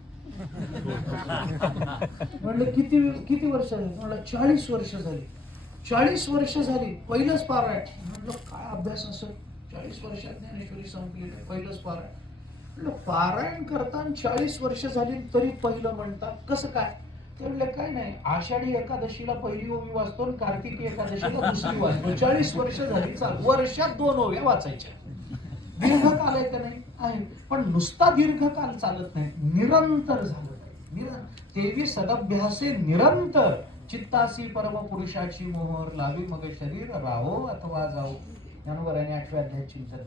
म्हणलं किती वर्ष झाली? म्हणलं 40 वर्ष झाली. 40 वर्ष झाली, पहिलंच पारायण. म्हणलं काय अभ्यास असेल? 40 वर्षात ज्ञानेश्वरी संपली, पहिलंच पारायण. म्हणलं पारायण करताना 40 वर्ष झाली तरी पहिलं म्हणतात, कसं काय? ते म्हणलं काय नाही, आषाढी एकादशीला पहिली ओवी वाचतो आणि कार्तिकी एकादशीला दुसरी वाचतो. 40 वर्ष झाली चालू, वर्षात 2 ओव्या वाचायच्या. दीर्घकाल आहे का नाही? आहे. पण नुसता दीर्घकाल चालत नाही, निरंतर झालं पाहिजे. तेवी सदभ्यासे निरंतर. चित्तासी परमपुरुषाची मोहर, लावी मग शरीर राहो अथवा जाओ. ज्ञानोबरांनी 8व्या अध्यायात चिंतन.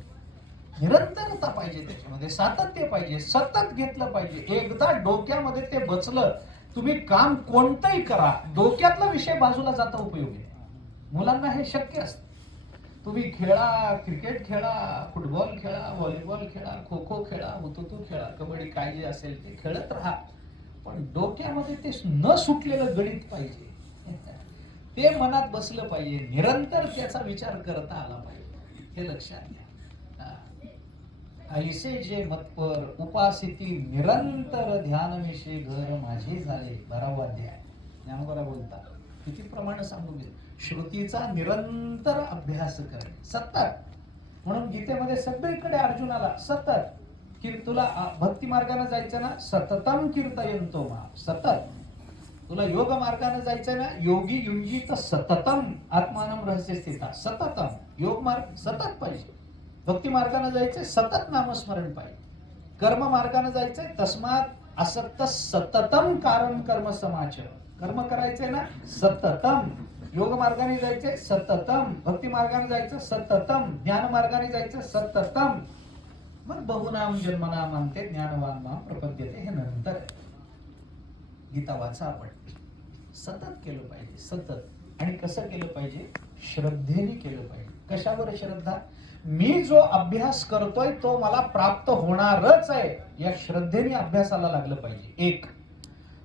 निरंतरता पाहिजे, त्याच्यामध्ये सातत्य पाहिजे, सतत घेतलं पाहिजे. एकदा डोक्यामध्ये ते बसलं, तुम्ही काम कोणतंही करा, डोक्यातला विषय बाजूला जाता उपयोगी. मुलांना हे शक्य असतं. तुम्ही खेळा, क्रिकेट खेळा, फुटबॉल खेळा, व्हॉलीबॉल खेळा, खो खो खेळा, हुतुतू खेळा, कबड्डी, काय जे असेल ते खेळत राहा. पण डोक्यामध्ये ते न सुटलेलं गणित पाहिजे, ते मनात बसलं पाहिजे. निरंतर त्याचा विचार करता आला पाहिजे, हे लक्षात घ्या. ऐसे जे मतपर उपासिती निरंतर ध्यान विषय घर माझे झाले. 12वा अध्याय. ज्ञानोबा बोलतात, किती प्रमाण सांगू घे. श्रुतीचा निरंतर अभ्यास करणे, सतत. म्हणून गीतेमध्ये सगळीकडे अर्जुनाला सतत, की तुला भक्ती मार्गाने जायचं ना, सततम कीर्तयंतो मा. सतत. तुला योग मार्गाने जायचंय ना, योगी युंजीत सततम आत्मानम रहस्य स्थिता. सततम योग मार्ग सतत पाहिजे. भक्ती मार्गाने जायचंय, सतत नामस्मरण पाहिजे. कर्म मार्गाने जायचंय, तस्मात असक्त सततम कारण कर्म समाचर. कर्म करायचंय ना, सततम. योग मार्गाने जायचंय, सततम. भक्ती मार्गाने जायचं, सततम. ज्ञान मार्गाने जायचं, सततम. मग बहुनाम जन्मनाम अंते ज्ञानवान माम प्रपद्यते, हे नंतर. गीता वाचा आपण. सतत केलं पाहिजे, सतत. आणि कसं केलं पाहिजे? श्रद्धेने केलं पाहिजे. कशावर श्रद्धा? मी जो अभ्यास करतोय तो मला प्राप्त होणारच आहे, या श्रद्धेने अभ्यासाला लागलं पाहिजे. एक.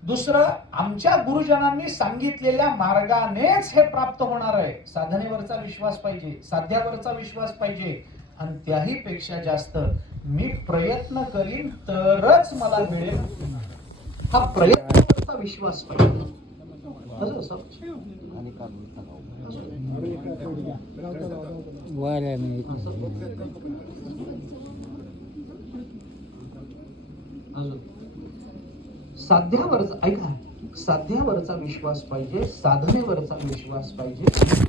दुसरं, आमच्या गुरुजनांनी सांगितलेल्या मार्गानेच हे प्राप्त होणार आहे. साधनेवरचा विश्वास पाहिजे, साध्यावरचा विश्वास पाहिजे. आणि त्याही पेक्षा जास्त मी प्रयत्न करीन तरच मला मिळेल, हा प्रयत्नावरचा विश्वास पाहिजे. साध्यावरचा, ऐका, साध्यावरचा विश्वास पाहिजे, साधनेवरचा विश्वास पाहिजे,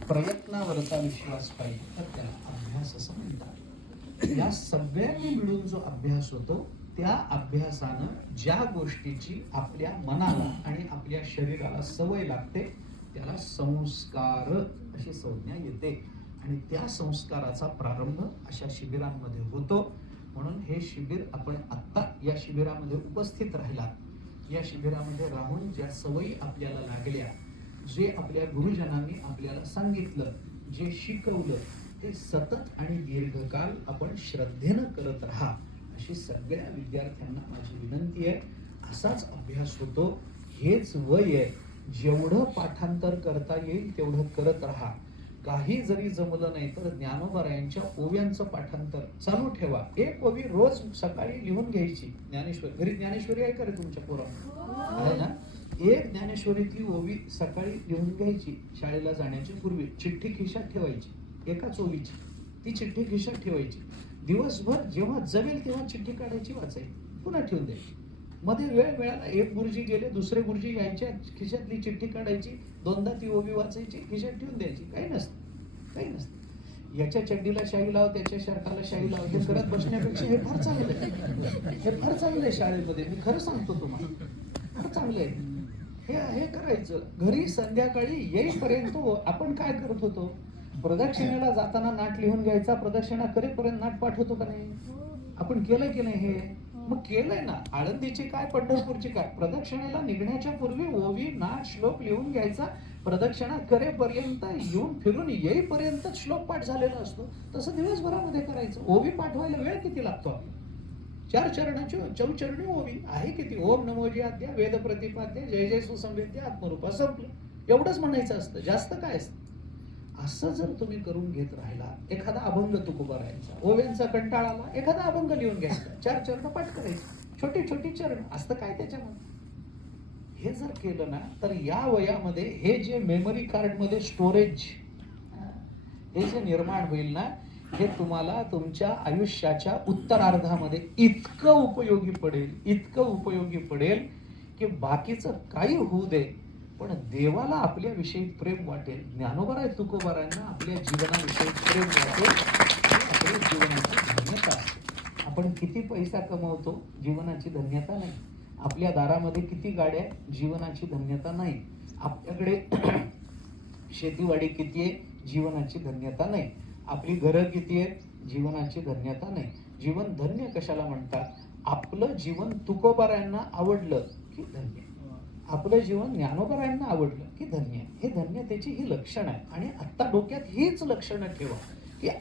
प्रयत्नावरचा विश्वास पाहिजे. तर त्याला अभ्यास असं म्हणतात. या सगळ्यांनी मिळून जो अभ्यास होतो, त्या अभ्यासानं ज्या गोष्टीची आपल्या मनाला आणि आपल्या शरीराला सवय लागते, त्याला संस्कार अशी संज्ञा येते. आणि त्या संस्काराचा प्रारंभ अशा शिबिरांमध्ये होतो. म्हणून हे शिबिर आपण आत्ता या शिबिरामध्ये उपस्थित राहिलात, या शिबिरामध्ये राहून ज्या सवयी आपल्याला लागल्या, जे आपल्या गुरुजनांनी आपल्याला सांगितलं, जे शिकवलं, ते सतत आणि दीर्घकाल आपण श्रद्धेनं करत राहा, अशी सगळ्या विद्यार्थ्यांना माझी विनंती आहे. असाच अभ्यास होतो. हेच वय आहे, जेवढं पाठांतर करता येईल तेवढं करत राहा. काही जरी जमलं नाही तर ज्ञानोबरायांच्या ओव्यांचं पाठांतर चालू ठेवा. एक ओवी रोज सकाळी लिहून घ्यायची. ज्ञानेश्वरी, घरी ज्ञानेश्वरी आहे का रे तुमच्या पोरांना? आहे ना? एक ज्ञानेश्वरीतली ओवी सकाळी लिहून घ्यायची. शाळेला जाण्याची पूर्वी चिठ्ठी खिशात ठेवायची, एकाच ओवीची. ती चिठ्ठी खिशात ठेवायची. दिवसभर जेव्हा जमेल तेव्हा चिठ्ठी काढायची, वाचायची, पुन्हा ठेवून द्यायची. मध्ये वेळ मिळाला, एक गुरुजी गेले, दुसरे गुरुजी यायच्या, खिशातली चिठ्ठी काढायची, दोनदा ती ओवी वाचायची, खिशात ठेवून द्यायची. काही नसतं, काही नसतं. याच्या चड्डीला शाई लाव, त्याच्या शर्टाला शाई लाव, हे करत बसण्यापेक्षा हे फार चांगलं आहे. हे फार चांगलं आहे शाळेमध्ये, मी खरं सांगतो तुम्हाला, फार चांगलं आहे. हे करायचं. घरी संध्याकाळी येईपर्यंत आपण काय करत होतो? प्रदक्षिणेला जाताना नाट लिहून घ्यायचा, प्रदक्षिणा करेपर्यंत नाट पाठ होतो का नाही? आपण केलं की नाही? हे मग केलंय ना. आळंदीची काय, पंढरपूरची काय, प्रदक्षिणेला निघण्याच्या पूर्वी ओवी, नाट, श्लोक लिहून घ्यायचा, प्रदक्षिणा करेपर्यंत, येऊन फिरून येईपर्यंत श्लोक पाठ झालेला असतो. तसं दिवसभरामध्ये करायचं. ओवी पाठवायला वेळ किती लागतो आपल्याला? 4 चरणाची चौचरणी ओवी आहे किती? ओम नमोजी आद्या, वेद प्रतिपाद्य, जय जय सुसंवेद्य, आत्मरूपा, संपलं. एवढंच म्हणायचं असतं, जास्त काय असतं? असं जर तुम्ही करून घेत राहिला, एखादा अभंग तुकोबा राहायचा, ओव्यांचा कंटाळा आला, एखादा अभंग लिहून घ्यायचा, 4 चरण पाठ करायची, छोटी छोटी चरण असतं काय त्याच्यामध्ये? हे जर केलं ना, तर या वयामध्ये हे जे मेमरी कार्ड मध्ये स्टोरेज हे जे निर्माण होईल ना, हे तुम्हाला तुमच्या आयुष्याच्या उत्तरार्धामध्ये इतकं उपयोगी पडेल, इतकं उपयोगी पडेल की बाकीचं काही होऊ दे, पण देवाला आपल्याविषयी प्रेम वाटेल. ज्ञानोबा तुकोबारांना आपल्या जीवनाविषयी प्रेम वाटेल, ही आपल्या जीवनाची धन्यता आहे. आपण किती पैसा कमवतो, जीवनाची धन्यता नाही. आपल्या दारामध्ये किती गाड्या, जीवनाची धन्यता नाही. आपल्याकडे शेतीवाडी किती आहे, जीवनाची धन्यता नाही. आपली घरं किती आहेत, जीवनाची धन्यता नाही. जीवन धन्य कशाला म्हणतात? आपलं जीवन तुकोबारांना आवडलं की धन्य, आपलं जीवन ज्ञानोबारांना आवडलं की धन्य. हे धन्यतेची ही लक्षणं आहे. आणि आत्ता डोक्यात हीच लक्षणं ठेवा.